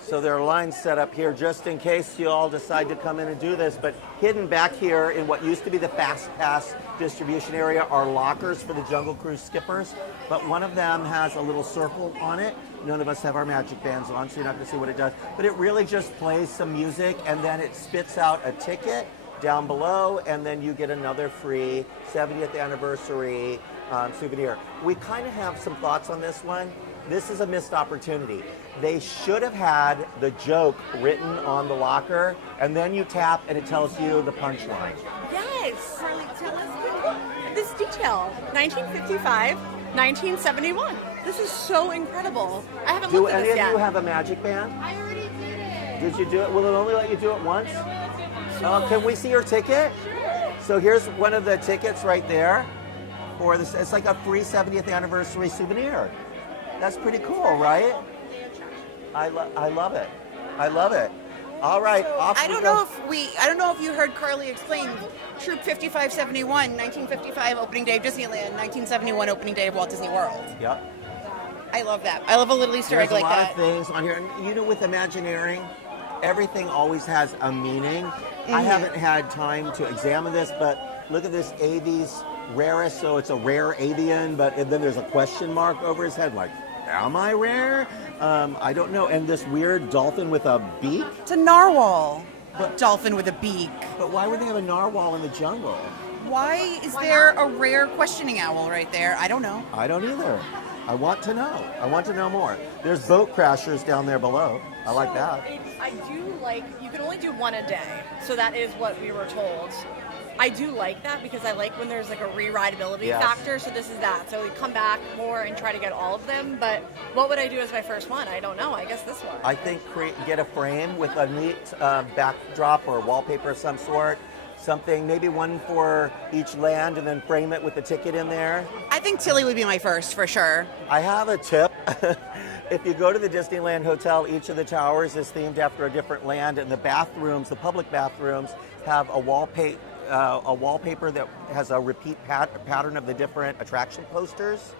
So there are lines set up here just in case you all decide to come in and do this, but hidden back here in what used to be the Fast Pass distribution area are lockers for the Jungle Cruise skippers, but one of them has a little circle on it. None of us have our Magic Bands on, so you're not going to see what it does, but it really just plays some music and then it spits out a ticket down below, and then you get another free 70th anniversary souvenir. We kind of have some thoughts on this one. This is a missed opportunity. They should have had the joke written on the locker, and then you tap and it tells you the punchline. Yes. Carly, tell us this detail. 1955, 1971. This is so incredible. I haven't Do looked at any this of yet. you have a Magic Band? I already did it. Did you do it? Will it only let you do it once? Can we see your ticket? Sure. So here's one of the tickets right there. For this, it's like a free 70th anniversary souvenir. That's pretty cool, right? I love it. I love it. All right, off I we don't go. know if you heard Carly explain Troop 5571, 1955 opening day of Disneyland, 1971 opening day of Walt Disney World. Yep. I love that. I love a little Easter There's egg like a lot that. of things on here. And you know, with Imagineering, everything always has a meaning. I haven't had time to examine this, but look at this Avies rarest, so it's a rare avian, but and then there's a question mark over his head, like, am I rare? I don't know. And this weird dolphin with a beak? It's a narwhal. Dolphin with a beak. But why would they have a narwhal in the jungle? Why is there a rare questioning owl right there? I don't know. I don't either. I want to know. I want to know more. There's boat crashers down there below. I like that. I do like, you can only do one a day, so that is what we were told. I do like that because I like when there's like a re-rideability Yes. factor, so this is that. So we come back more and try to get all of them, but what would I do as my first one? I don't know. I guess this one. I think get a frame with a neat backdrop or wallpaper of some sort. Something, maybe one for each land, and then frame it with the ticket in there. I think Tilly would be my first for sure. I have a tip. If you go to the Disneyland Hotel, each of the towers is themed after a different land, and the bathrooms, the public bathrooms, have a wallpaper that has a repeat pattern of the different attraction posters.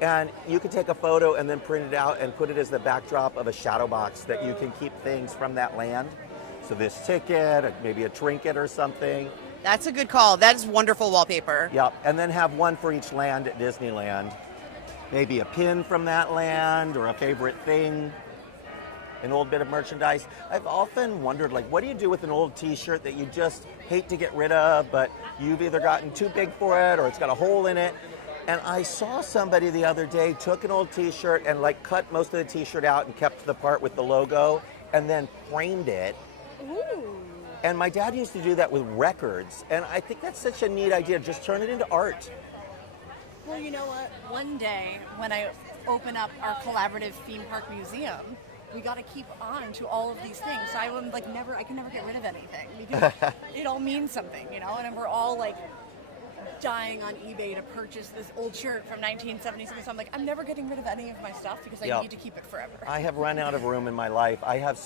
And you can take a photo and then print it out and put it as the backdrop of a shadow box that you can keep things from that land. So this ticket, maybe a trinket or something. That's a good call. That is wonderful wallpaper. Yep, and then have one for each land at Disneyland. Maybe a pin from that land or a favorite thing, an old bit of merchandise. I've often wondered, like, what do you do with an old t-shirt that you just hate to get rid of, but you've either gotten too big for it or it's got a hole in it? And I saw somebody the other day took an old t-shirt and like cut most of the t-shirt out and kept the part with the logo and then framed it. Ooh. And my dad used to do that with records, and I think that's such a neat idea. Just turn it into art. Well, you know what? One day when I open up our collaborative theme park museum, we got to keep on to all of these things. So I would I can never get rid of anything because it all means something, you know. And we're all like dying on eBay to purchase this old shirt from 1977. So I'm like, I'm never getting rid of any of my stuff because I need to keep it forever. I have run out of room in my life. I have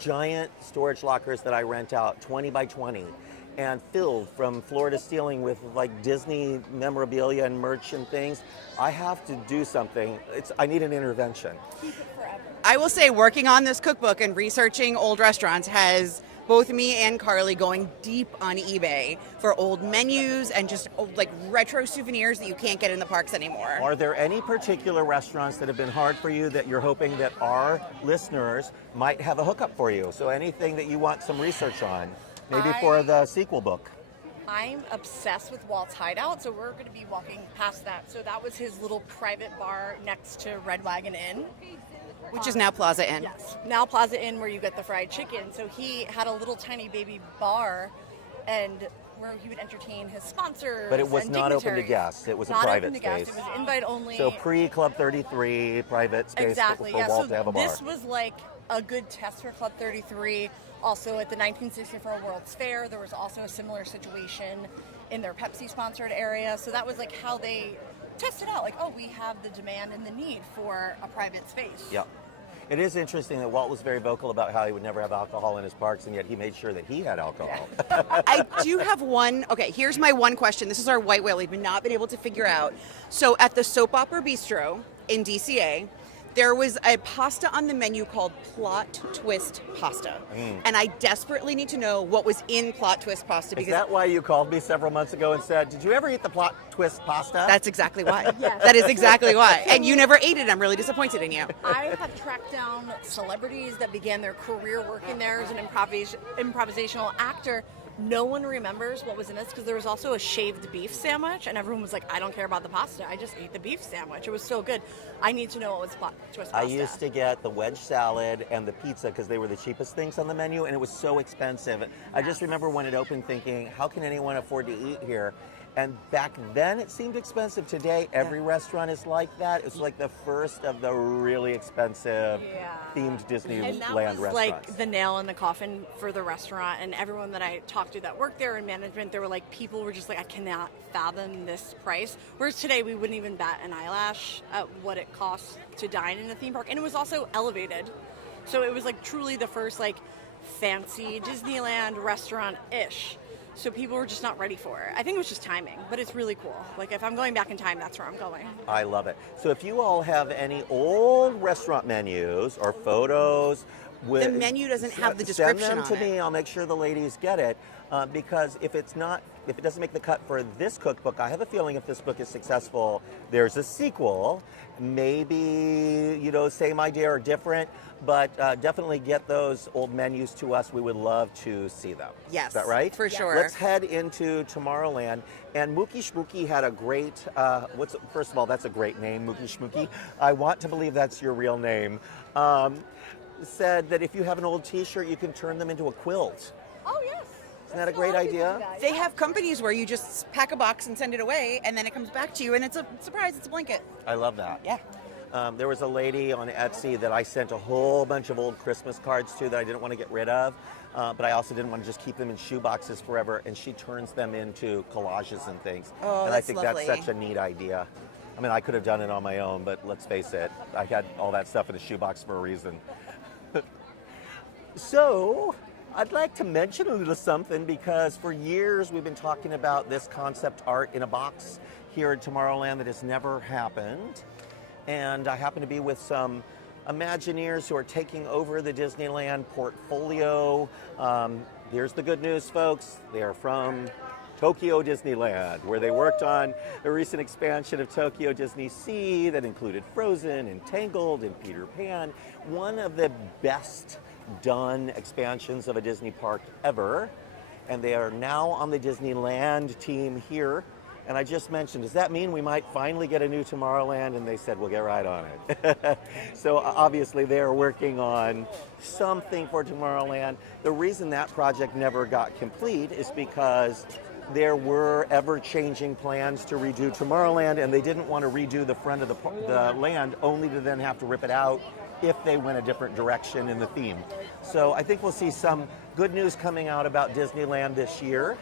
giant storage lockers that I rent out, 20 by 20, and filled from floor to ceiling with like Disney memorabilia and merch and things. I have to do something. I need an intervention. Keep it forever. I will say working on this cookbook and researching old restaurants has both me and Carly going deep on eBay for old menus and just like retro souvenirs that you can't get in the parks anymore. Are there any particular restaurants that have been hard for you that you're hoping that our listeners might have a hookup for you? So anything that you want some research on, maybe for the sequel book. I'm obsessed with Walt's Hideout, so we're going to be walking past that. So that was his little private bar next to Red Wagon Inn. Which is now Plaza Inn. Yes, now Plaza Inn where you get the fried chicken. So he had a little tiny baby bar and where he would entertain his sponsors. But it was and not open to dignitaries. guests. It was a Not private open to guests. space. It was invite only. So pre-Club 33, private space Exactly, for yeah. Walt So to have a bar. this was like a good test for Club 33. Also at the 1964 World's Fair, there was also a similar situation in their Pepsi-sponsored area. So that was like how they tested out. Like, oh, we have the demand and the need for a private space. Yeah. It is interesting that Walt was very vocal about how he would never have alcohol in his parks, and yet he made sure that he had alcohol. I do have one. Okay, here's my one question. This is our white whale we've not been able to figure out. So at the Soap Opera Bistro in DCA, there was a pasta on the menu called Plot Twist Pasta. And I desperately need to know what was in Plot Twist Pasta. Is that why you called me several months ago and said, did you ever eat the Plot Twist pasta? That's exactly why. Yes. That is exactly why. And you never ate it. I'm really disappointed in you. I have tracked down celebrities that began their career working there as an improvisational actor. No one remembers what was in this because there was also a shaved beef sandwich, and everyone was like, I don't care about the pasta. I just ate the beef sandwich. It was so good. I need to know what was Plot Twist pasta. I used to get the wedge salad and the pizza because they were the cheapest things on the menu, and it was so expensive. I just remember when it opened thinking, how can anyone afford to eat here? And back then it seemed expensive. Today, every restaurant is like that. It's like the first of the really expensive themed Disneyland And that restaurants. was like the nail in the coffin for the restaurant. And everyone that I talked to that worked there in management, they were like, people were just like, I cannot fathom this price. Whereas today, we wouldn't even bat an eyelash at what it costs to dine in a theme park. And it was also elevated. So it was like truly the first like fancy Disneyland restaurant-ish. So people were just not ready for it. I think it was just timing, but it's really cool. Like if I'm going back in time, that's where I'm going. I love it. So if you all have any old restaurant menus or photos, The menu doesn't have the description Send them on to it. me. I'll make sure the ladies get it. Because if it doesn't make the cut for this cookbook, I have a feeling if this book is successful, there's a sequel. Maybe, same idea or different, but definitely get those old menus to us. We would love to see them. Yes, Is that right? for sure. Let's head into Tomorrowland. And Mookie Schmookie had a great, first of all, that's a great name, Mookie Schmookie. I want to believe that's your real name. Said that if you have an old t-shirt, you can turn them into a quilt. Oh, yes. Isn't that a great idea? They have companies where you just pack a box and send it away, and then it comes back to you, and it's a surprise. It's a blanket. I love that. Yeah. There was a lady on Etsy that I sent a whole bunch of old Christmas cards to that I didn't want to get rid of, but I also didn't want to just keep them in shoe boxes forever, and she turns them into collages and things. Oh, and that's I think lovely. that's such a neat idea. I mean, I could have done it on my own, but let's face it, I had all that stuff in a shoebox for a reason. So, I'd like to mention a little something because for years we've been talking about this concept art in a box here at Tomorrowland that has never happened. And I happen to be with some Imagineers who are taking over the Disneyland portfolio. Here's the good news, folks. They are from Tokyo Disneyland, where they worked on a recent expansion of Tokyo Disney Sea that included Frozen and Tangled and Peter Pan. One of the best done expansions of a Disney park ever, and they are now on the Disneyland team here. And I just mentioned, does that mean we might finally get a new Tomorrowland? And they said, we'll get right on it. So obviously they're working on something for Tomorrowland. The reason that project never got complete is because there were ever-changing plans to redo Tomorrowland, and they didn't want to redo the front of the land only to then have to rip it out if they went a different direction in the theme. So I think we'll see some good news coming out about Disneyland this year.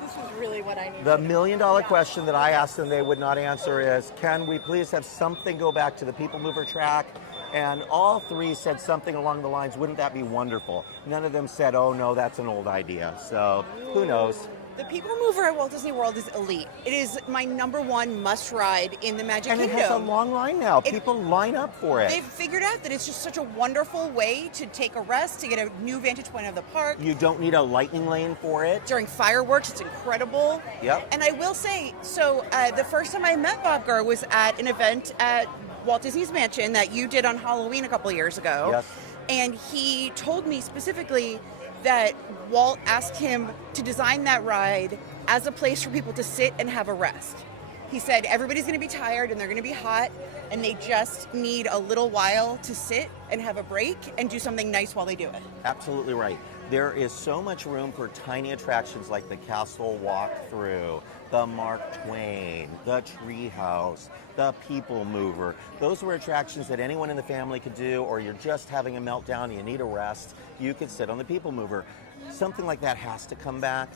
This was really what I needed. The million-dollar question that I asked them they would not answer is, can we please have something go back to the People Mover track? And all three said something along the lines, wouldn't that be wonderful? None of them said, oh no, that's an old idea. So who knows? The People Mover at Walt Disney World is elite. It is my #1 must ride in the Magic And Kingdom. it has a long line now. People line up for it. They've figured out that it's just such a wonderful way to take a rest, to get a new vantage point of the park. You don't need a lightning lane for it. During fireworks, it's incredible. Yep. And I will say, so the first time I met Bob Gurr was at an event at Walt Disney's Mansion that you did on Halloween a couple of years ago. Yes. And he told me specifically that Walt asked him to design that ride as a place for people to sit and have a rest. He said everybody's going to be tired and they're going to be hot and they just need a little while to sit and have a break and do something nice while they do it. Absolutely right. There is so much room for tiny attractions like the Castle Walkthrough, the Mark Twain, the Treehouse, the People Mover. Those were attractions that anyone in the family could do, or you're just having a meltdown and you need a rest, you could sit on the People Mover. Something like that has to come back.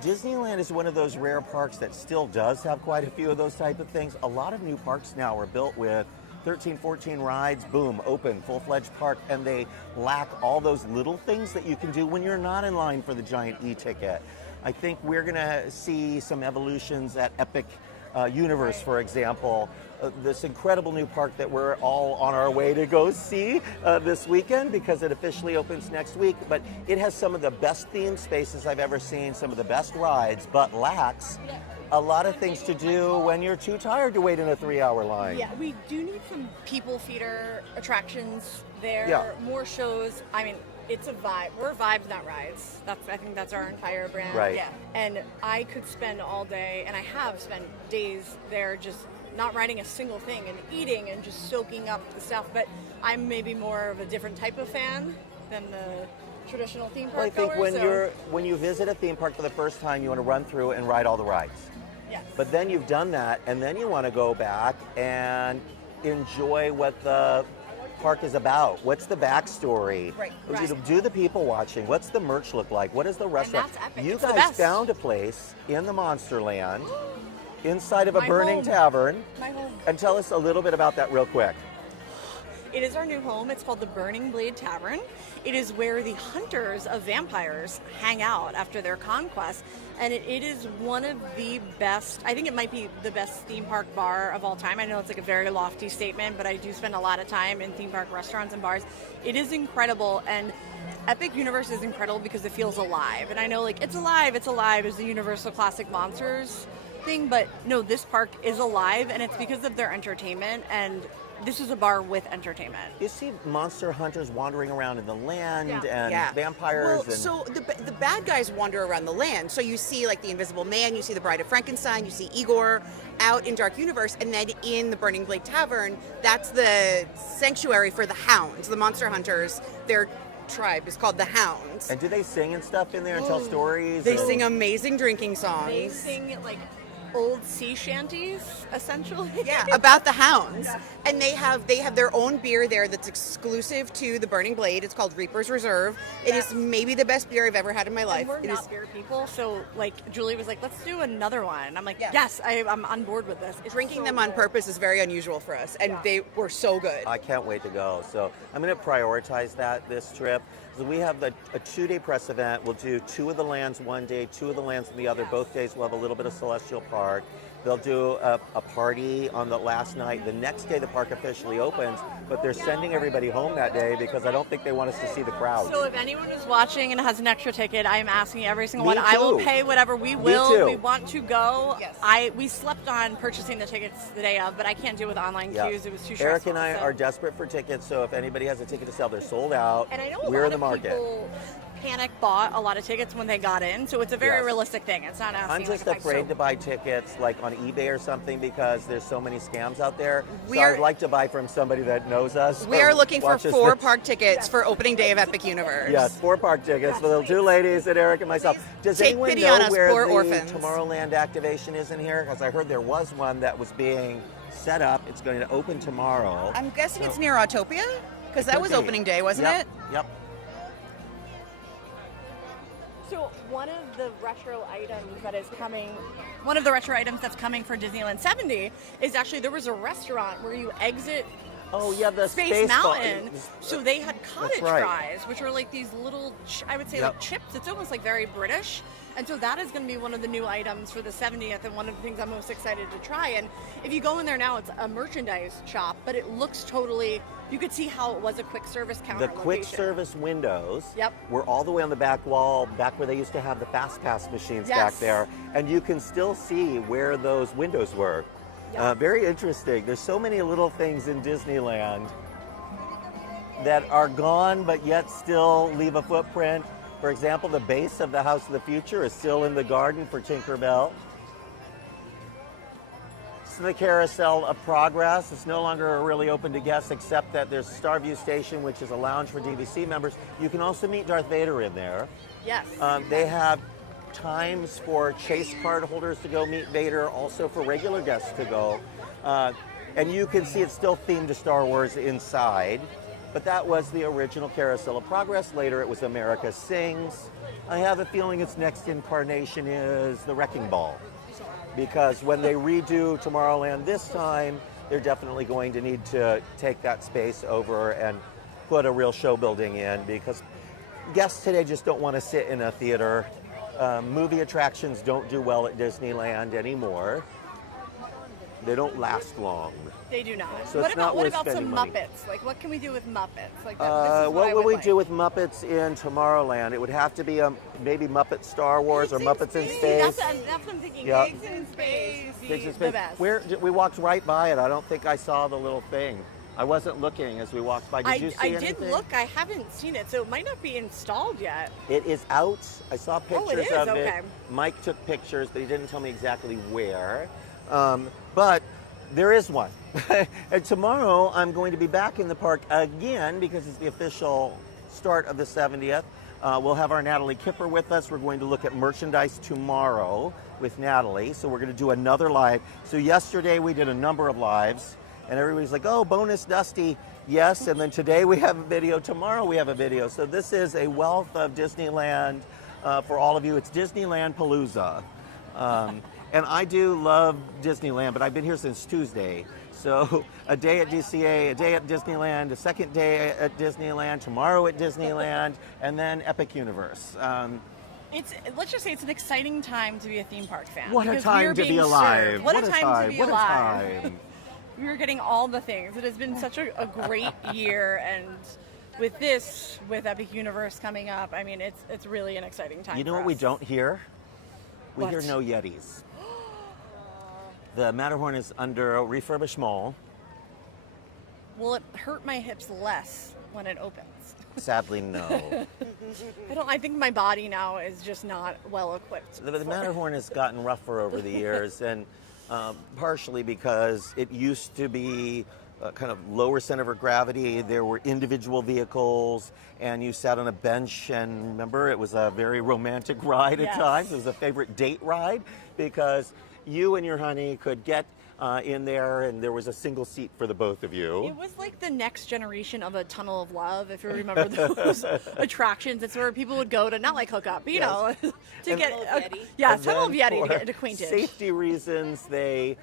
Disneyland is one of those rare parks that still does have quite a few of those type of things. A lot of new parks now are built with 13, 14 rides, boom, open, full-fledged park, and they lack all those little things that you can do when you're not in line for the giant e-ticket. I think we're going to see some evolutions at Epic Universe, for example. This incredible new park that we're all on our way to go see this weekend because it officially opens next week. But it has some of the best themed spaces I've ever seen, some of the best rides, but lacks a lot of things to do when you're too tired to wait in a 3-hour line. Yeah, we do need some people feeder attractions there, Yeah. more shows. I mean, it's a vibe. We're vibes, not rides. I think that's our entire brand. Right. Yeah. And I could spend all day, and I have spent days there just not riding a single thing and eating and just soaking up the stuff. But I'm maybe more of a different type of fan than the traditional theme park Well, I think goer, when you visit a theme park for the first time, you want to run through and ride all the rides. Yes. But then you've done that, and then you want to go back and enjoy what the park is about. What's the backstory? Right. You know, do the people watching. What's the merch look like? What is the restaurant? that's epic. You It's the guys best. found a place in the Monsterland, inside of a My burning home. tavern. My home. And tell us a little bit about that real quick. It is our new home. It's called the Burning Blade Tavern. It is where the hunters of vampires hang out after their conquest. And it is one of the best, I think it might be the best theme park bar of all time. I know it's like a very lofty statement, but I do spend a lot of time in theme park restaurants and bars. It is incredible, and Epic Universe is incredible because it feels alive. And I know, like, it's alive is the Universal Classic Monsters thing, but no, this park is alive, and it's because of their entertainment, and this is a bar with entertainment. You see monster hunters wandering around in the land and Yeah. vampires. Well, and so the bad guys wander around the land. So you see like the Invisible Man, you see the Bride of Frankenstein, you see Igor out in Dark Universe, and then in the Burning Blade Tavern, that's the sanctuary for the hounds, the monster hunters. Their tribe is called the Hounds. And do they sing and stuff in there and tell stories? They or- sing amazing drinking songs. They sing like old sea shanties, essentially. Yeah, about the hounds. And they have their own beer there that's exclusive to the Burning Blade. It's called Reaper's Reserve. It is maybe the best beer I've ever had in my life. And we're It not is beer people, so like Julie was like, let's do another one. I'm like, Yeah. yes, I'm on board with this. It's drinking so them on good. purpose is very unusual for us, and they were so good. I can't wait to go. So I'm going to prioritize that this trip. So we have a 2-day press event. We'll do 2 of the lands one day, 2 of the lands the other. Both days we'll have a little bit of Celestial Park. They'll do a party on the last night. The next day the park officially opens, but they're sending everybody home that day because I don't think they want us to see the crowd. So if anyone is watching and has an extra ticket, I am asking every single Me one. I will too. pay whatever. We Me will. too. We want to go. Yes. We slept on purchasing the tickets the day of, but I can't do it with online Yeah. queues. It was too Eric stressful. and I so- are desperate for tickets, so if anybody has a ticket to sell, they're sold out. And I know a We're lot in the of market. people panic bought a lot of tickets when they got in, so it's a very Yes. realistic thing. It's not asking. I'm just like, if afraid to buy tickets like on eBay or something because there's so many scams out there. We So are- I'd like to buy from somebody that knows us. We are looking for watches 4 this. park tickets for opening day of Epic Universe. Yes, 4 park tickets for the 2 ladies and Eric and myself. Does take anyone pity know on us, where poor the orphans. Tomorrowland activation is in here? Because I heard there was one that was being set up. It's going to open tomorrow. I'm guessing So- it's near Autopia, because that Could was be. opening day, wasn't Yep, it? Yep. So one of the retro items that is coming, one of the retro items that's coming for Disneyland 70 is actually there was a restaurant where you exit Oh yeah, the Space ball- Mountain. So they had cottage right. fries, which are like these little, I would say Yep. like chips. It's almost like very British. And so that is going to be one of the new items for the 70th and one of the things I'm most excited to try. And if you go in there now, it's a merchandise shop, but it looks totally, you could see how it was a quick service counter The quick location. service windows Yep. were all the way on the back wall, back where they used to have the fast pass machines back Yes. there, and you can still see where those windows were. Yeah. Very interesting. There's so many little things in Disneyland that are gone but yet still leave a footprint. For example, the base of the House of the Future is still in the garden for Tinkerbell. It's the Carousel of Progress. It's no longer really open to guests except that there's Starview Station, which is a lounge for DVC members. You can also meet Darth Vader in there. Yes. They have times for chase card holders to go meet Vader, also for regular guests to go. And you can see it's still themed to Star Wars inside. But that was the original Carousel of Progress. Later it was America Sings. I have a feeling its next incarnation is the Wrecking Ball. Because when they redo Tomorrowland this time, they're definitely going to need to take that space over and put a real show building in, because guests today just don't want to sit in a theater. Movie attractions don't do well at Disneyland anymore. They don't last long. They do not. So what it's not about what worth about some spending money. Muppets? Like, what can we do with Muppets? Like, this is What I would we like. do with Muppets in Tomorrowland? It would have to be maybe Muppet Star Wars or Muppets in Space. That's what I'm thinking. Yep. Pigs in space. Pigs in The Space. best. We walked right by it. I don't think I saw the little thing. I wasn't looking as we walked by. Did you see I anything? did look. I haven't seen it, so it might not be installed yet. It is out. I saw pictures Oh, it is? of Okay. it. Mike took pictures, but he didn't tell me exactly where. But there is one. And tomorrow I'm going to be back in the park again because it's the official start of the 70th. We'll have our Natalie Kipper with us. We're going to look at merchandise tomorrow with Natalie. So we're going to do another live. So yesterday we did a number of lives. And everybody's like, oh, bonus Dusty. Yes, and then today we have a video. Tomorrow we have a video. So this is a wealth of Disneyland for all of you. It's Disneyland Palooza. And I do love Disneyland, but I've been here since Tuesday. So a day at DCA, a day at Disneyland, a second day at Disneyland, tomorrow at Disneyland, and then Epic Universe. Let's just say it's an exciting time to be a theme park fan. What a because time we're to be being alive. served. What a time to be What a alive. time. We're getting all the things. It has been such a great year, and with Epic Universe coming up, I mean, it's really an exciting time. You know for what we us. don't hear? We What? hear no Yetis. The Matterhorn is under a refurbishment. Will it hurt my hips less when it opens? Sadly, no. I think my body now is just not well equipped. The Matterhorn has gotten rougher over the years, and partially because it used to be kind of lower center of gravity. There were individual vehicles, and you sat on a bench, and remember, it was a very romantic ride at Yes. times. It was a favorite date ride because you and your honey could get in there, and there was a single seat for the both of you. It was like the next generation of a Tunnel of Love, if you remember those attractions. It's where people would go to not like hook up, but, you know, to And- get Tunnel of Yeti. yeah, And Tunnel of then Yeti to for get acquainted. Safety reasons, they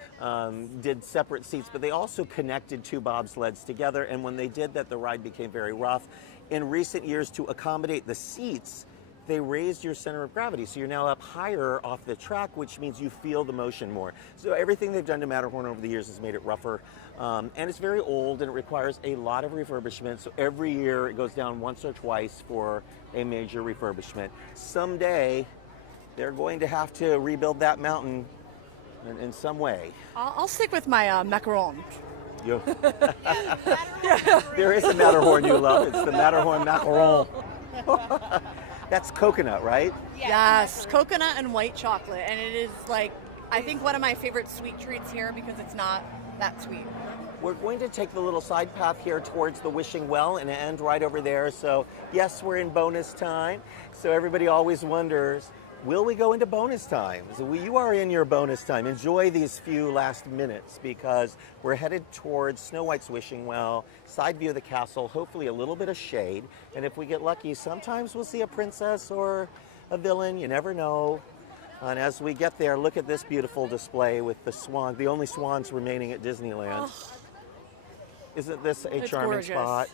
did separate seats, but they also connected two bobsleds together. And when they did that, the ride became very rough. In recent years, to accommodate the seats, they raised your center of gravity. So you're now up higher off the track, which means you feel the motion more. So everything they've done to Matterhorn over the years has made it rougher. And it's very old, and it requires a lot of refurbishment. So every year it goes down once or twice for a major refurbishment. Someday, they're going to have to rebuild that mountain in some way. I'll stick with my macaron. You- There is a Matterhorn you love. It's the Matterhorn macaron. That's coconut, right? Yes, coconut and white chocolate, and it is like I think one of my favorite sweet treats here because it's not that sweet. We're going to take the little side path here towards the wishing well and end right over there. So yes, we're in bonus time. So everybody always wonders, will we go into bonus time? So you are in your bonus time. Enjoy these few last minutes because we're headed towards Snow White's wishing well, side view of the castle, hopefully a little bit of shade. And if we get lucky, sometimes we'll see a princess or a villain. You never know. And as we get there, look at this beautiful display with the swan, the only swans remaining at Disneyland. Oh. Isn't this a It's charming gorgeous. spot?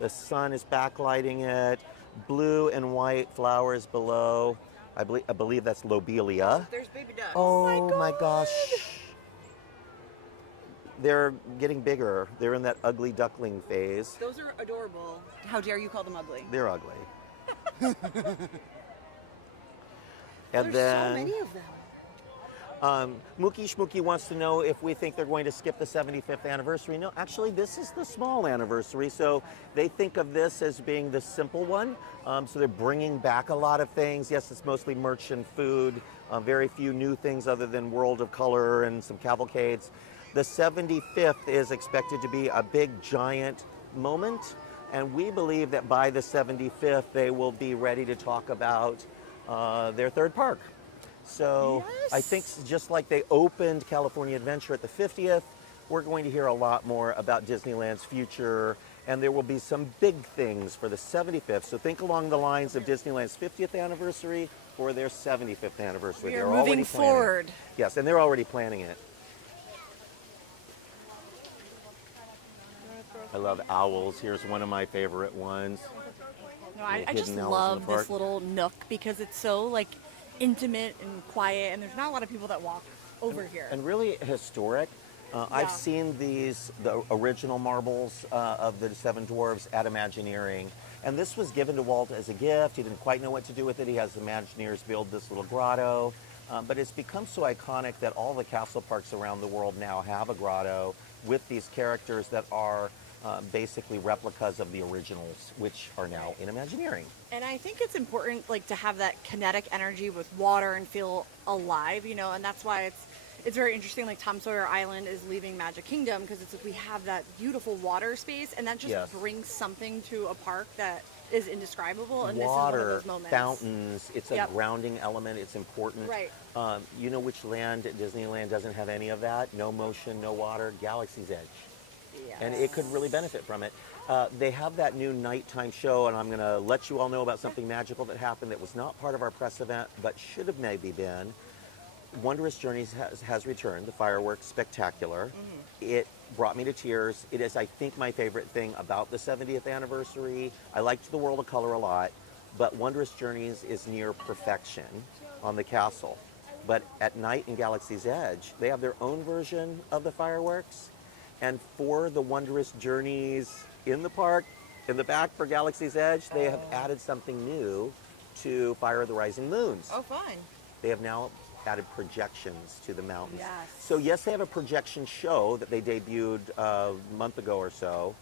The sun is backlighting it. Blue and white flowers below. I believe that's lobelia. There's baby ducks. Oh my gosh. They're getting bigger. They're in that ugly duckling phase. Those are adorable. How dare you call them ugly? They're ugly. And There's then so many of them. Mookie Schmookie wants to know if we think they're going to skip the 75th anniversary. No, actually, this is the small anniversary, so they think of this as being the simple one. So they're bringing back a lot of things. Yes, it's mostly merch and food, very few new things other than World of Color and some cavalcades. The 75th is expected to be a big, giant moment, and we believe that by the 75th, they will be ready to talk about their third park. So I think just like they opened California Adventure at the 50th, we're going to hear a lot more about Disneyland's future, and there will be some big things for the 75th. So think along the lines of Disneyland's 50th anniversary or their 75th anniversary. We They're are already moving planning. forward. Yes, and they're already planning it. I love owls. Here's one of my favorite ones. No, I Hidden just owls in the love park. this little nook because it's so like intimate and quiet, and there's not a lot of people that walk over here. And really historic. Yeah. I've seen the original marbles of the Seven Dwarfs at Imagineering, and this was given to Walt as a gift. He didn't quite know what to do with it. He has Imagineers build this little grotto, but it's become so iconic that all the castle parks around the world now have a grotto with these characters that are basically replicas of the originals, which are now in Imagineering. And I think it's important, like, to have that kinetic energy with water and feel alive, you know, and that's why it's very interesting. Like Tom Sawyer Island is leaving Magic Kingdom because it's like we have that beautiful water space, and that just Yes. brings something to a park that is indescribable. And Water, this is one of those moments. fountains, it's a Yep. grounding element, it's important. Right. You know which land at Disneyland doesn't have any of that? No motion, no water, Galaxy's Edge. And it could really benefit from it. They have that new nighttime show, and I'm going to let you all know about something magical that happened that was not part of our press event, but should have maybe been. Wondrous Journeys has returned, the fireworks spectacular. It brought me to tears. It is, I think, my favorite thing about the 70th anniversary. I liked the World of Color a lot, but Wondrous Journeys is near perfection on the castle. But at night in Galaxy's Edge, they have their own version of the fireworks. And for the Wondrous Journeys in the park, in the back for Galaxy's Edge, they have added something new to Fire of the Rising Moons. Oh, fun. They have now added projections to the mountains. Yes. So yes, they have a projection show that they debuted a month ago or so.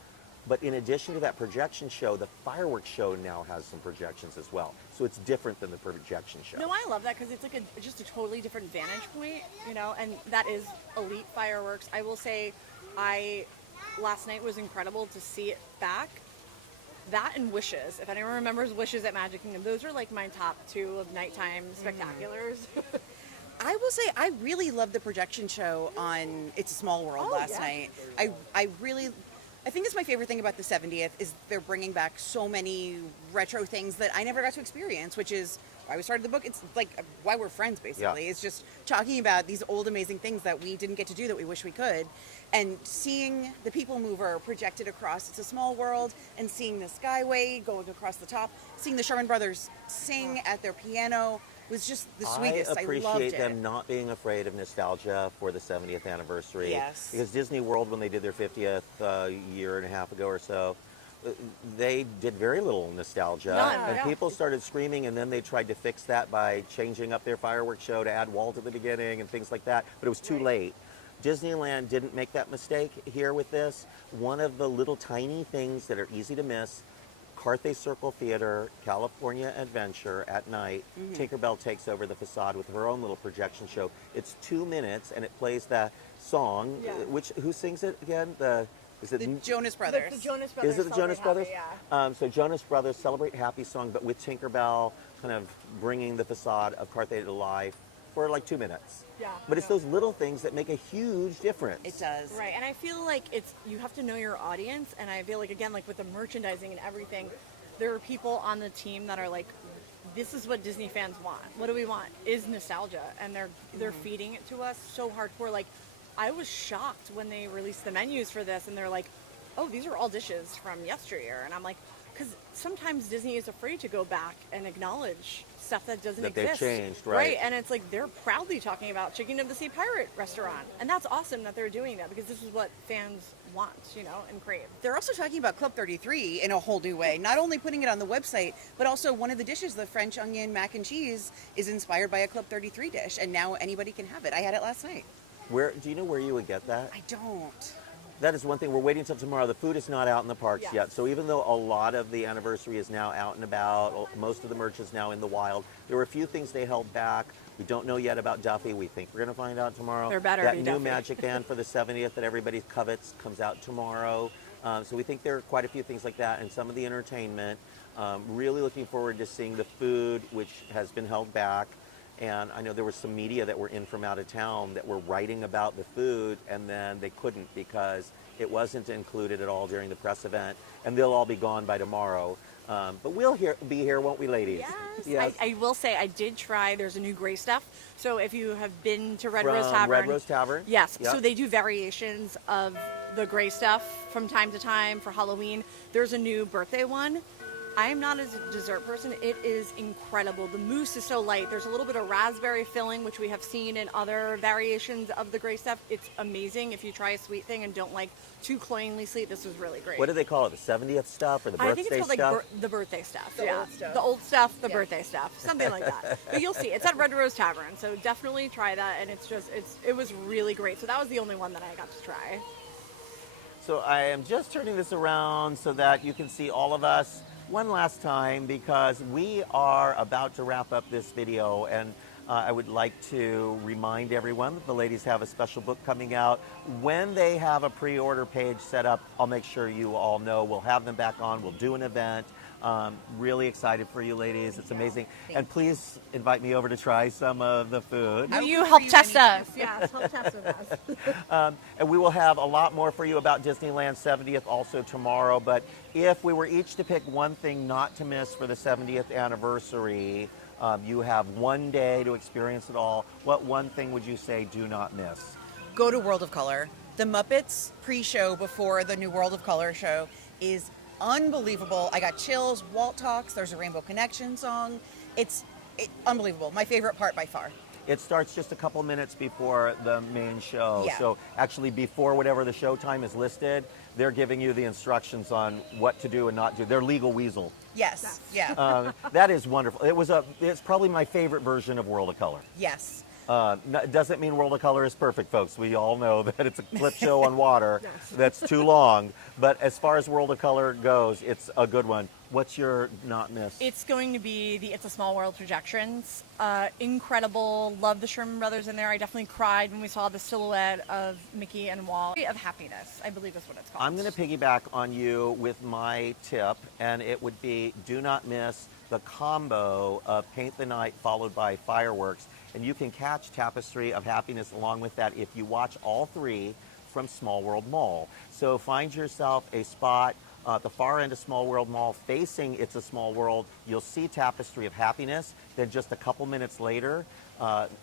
But in addition to that projection show, the fireworks show now has some projections as well. So it's different than the projection show. No, I love that because it's like just a totally different vantage point, you know, and that is elite fireworks. I will say, last night was incredible to see it back. That and Wishes. If anyone remembers Wishes at Magic Kingdom, those are like my top 2 of nighttime spectaculars. I will say I really loved the projection show on It's a Small World last night. I think that's my favorite thing about the 70th is they're bringing back so many retro things that I never got to experience, which is why we started the book. It's like why we're friends, basically. Yeah. It's just talking about these old amazing things that we didn't get to do that we wish we could. And seeing the People Mover projected across It's a Small World and seeing the Skyway going across the top, seeing the Sherman Brothers sing at their piano was just the sweetest. I I loved appreciate it. them not being afraid of nostalgia for the 70th anniversary. Yes. Because Disney World, when they did their 50th year and a half ago or so, they did very little nostalgia. None, and yeah. people started screaming, and then they tried to fix that by changing up their fireworks show to add Walt at the beginning and things like that. But it was too late. Disneyland didn't make that mistake here with this. One of the little tiny things that are easy to miss, Carthay Circle Theater, California Adventure at night, Tinkerbell takes over the facade with her own little projection show. It's 2 minutes and it plays that song, who sings it again? Is it The Jonas Brothers. The Jonas Brothers. Is it the Jonas Brothers? Yeah. So Jonas Brothers Celebrate Happy song, but with Tinkerbell kind of bringing the facade of Carthay to life for like 2 minutes. Yeah. But it's those little things that make a huge difference. It does. Right, and I feel like you have to know your audience, and I feel like, again, like with the merchandising and everything, there are people on the team that are like, this is what Disney fans want. What do we want? Is nostalgia, and they're feeding it to us so hardcore. Like, I was shocked when they released the menus for this, and they're like, oh, these are all dishes from yesteryear, and I'm like, because sometimes Disney is afraid to go back and acknowledge stuff that doesn't That they've exist. changed, right. And it's like they're proudly talking about Chicken of the Sea Pirate restaurant. And that's awesome that they're doing that because this is what fans want, you know, and crave. They're also talking about Club 33 in a whole new way. Not only putting it on the website, but also one of the dishes, the French onion mac and cheese, is inspired by a Club 33 dish, and now anybody can have it. I had it last night. Do you know where you would get that? I don't. That is one thing. We're waiting until tomorrow. The food is not out in the parks Yes. yet. So even though a lot of the anniversary is now out and about, most of the merch is now in the wild, there were a few things they held back. We don't know yet about Duffy. We think we're going to find out tomorrow. There better that be new Duffy. Magic Band for the 70th that everybody covets comes out tomorrow. So we think there are quite a few things like that, and some of the entertainment. Really looking forward to seeing the food, which has been held back. And I know there was some media that were in from out of town that were writing about the food, and then they couldn't because it wasn't included at all during the press event, and they'll all be gone by tomorrow. But we'll be here, won't we, ladies? Yes. I will say I did try. There's a new gray stuff. So if you have been to Red From Rose Tavern, Red Rose Tavern? yes. Yep. So they do variations of the gray stuff from time to time for Halloween. There's a new birthday one. I am not a dessert person. It is incredible. The mousse is so light. There's a little bit of raspberry filling, which we have seen in other variations of the gray stuff. It's amazing. If you try a sweet thing and don't like too cloyingly sweet, this was really great. What do they call it? The 70th stuff or the birthday I think it's called stuff? like the birthday stuff. The yeah, old stuff. the old stuff, the birthday stuff, something like that. But you'll see. It's at Red Rose Tavern, so definitely try that. And it was really great. So that was the only one that I got to try. So I am just turning this around so that you can see all of us one last time, because we are about to wrap up this video, and I would like to remind everyone that the ladies have a special book coming out. When they have a pre-order page set up, I'll make sure you all know. We'll have them back on. We'll do an event. Really excited for you ladies. It's amazing. And please invite me over to try some of the food. Will you help test us? Yes, help test us. And we will have a lot more for you about Disneyland 70th also tomorrow. But if we were each to pick one thing not to miss for the 70th anniversary, You have one day to experience it all. What one thing would you say do not miss? Go to World of Color. The Muppets pre-show before the new World of Color show is unbelievable. I got chills. Walt talks. There's a Rainbow Connection song. It's unbelievable. My favorite part by far. It starts just a couple minutes before the main show. Yeah. So actually before whatever the show time is listed, they're giving you the instructions on what to do and not do. They're legal weasel. Yes. Yeah. That is wonderful. It's probably my favorite version of World of Color. Yes. Doesn't mean World of Color is perfect, folks. We all know that it's a clip show on water that's too long. But as far as World of Color goes, it's a good one. What's your not miss? It's going to be the It's a Small World projections. Incredible. Love the Sherman Brothers in there. I definitely cried when we saw the silhouette of Mickey and Walt. Of Happiness, I believe is what it's called. I'm going to piggyback on you with my tip, and it would be do not miss the combo of Paint the Night followed by fireworks. And you can catch Tapestry of Happiness along with that if you watch all three from Small World Mall. So find yourself a spot at the far end of Small World Mall facing It's a Small World. You'll see Tapestry of Happiness. Then just a couple minutes later,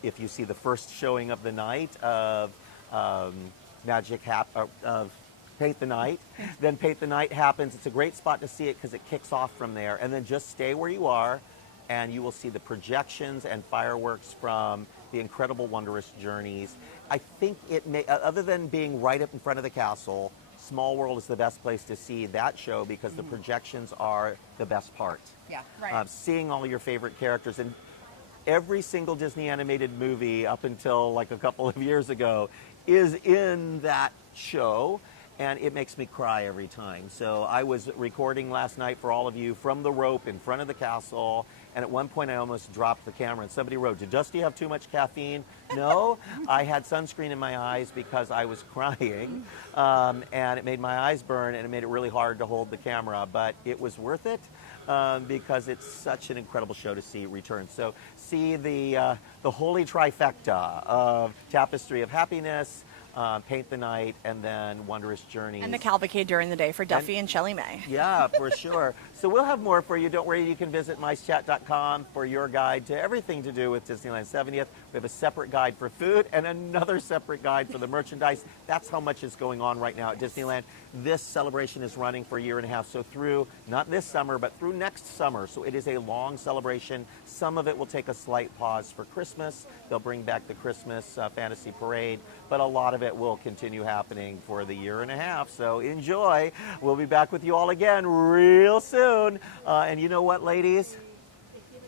if you see the first showing of the night of Paint the Night, then Paint the Night happens. It's a great spot to see it because it kicks off from there. And then just stay where you are, and you will see the projections and fireworks from the incredible Wondrous Journeys. I think it may, other than being right up in front of the castle, Small World is the best place to see that show because the projections are the best part. Yeah. Right. Seeing all your favorite characters, and every single Disney animated movie up until like a couple of years ago is in that show. And it makes me cry every time. So I was recording last night for all of you from the rope in front of the castle. And at one point I almost dropped the camera and somebody wrote, "Did Dusty have too much caffeine?" No, I had sunscreen in my eyes because I was crying. And it made my eyes burn and it made it really hard to hold the camera. But it was worth it because it's such an incredible show to see return. So see the holy trifecta of Tapestry of Happiness, Paint the Night, and then Wondrous Journeys. And the cavalcade during the day for Duffy and Shelley May. Yeah, for sure. So we'll have more for you. Don't worry, you can visit MiceChat.com for your guide to everything to do with Disneyland 70th. We have a separate guide for food and another separate guide for the merchandise. That's how much is going on right now at Disneyland. This celebration is running for a year and a half, so through, not this summer, but through next summer. So it is a long celebration. Some of it will take a slight pause for Christmas. They'll bring back the Christmas Fantasy Parade, but a lot of it will continue happening for the year and a half. So enjoy. We'll be back with you all again real soon. And you know what, ladies?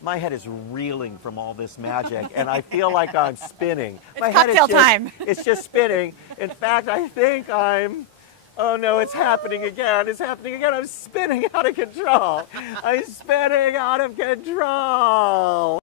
My head is reeling from all this magic, and I feel like I'm spinning. It's cocktail time. It's just spinning. In fact, I think oh no, it's happening again. It's happening again. I'm spinning out of control. I'm spinning out of control.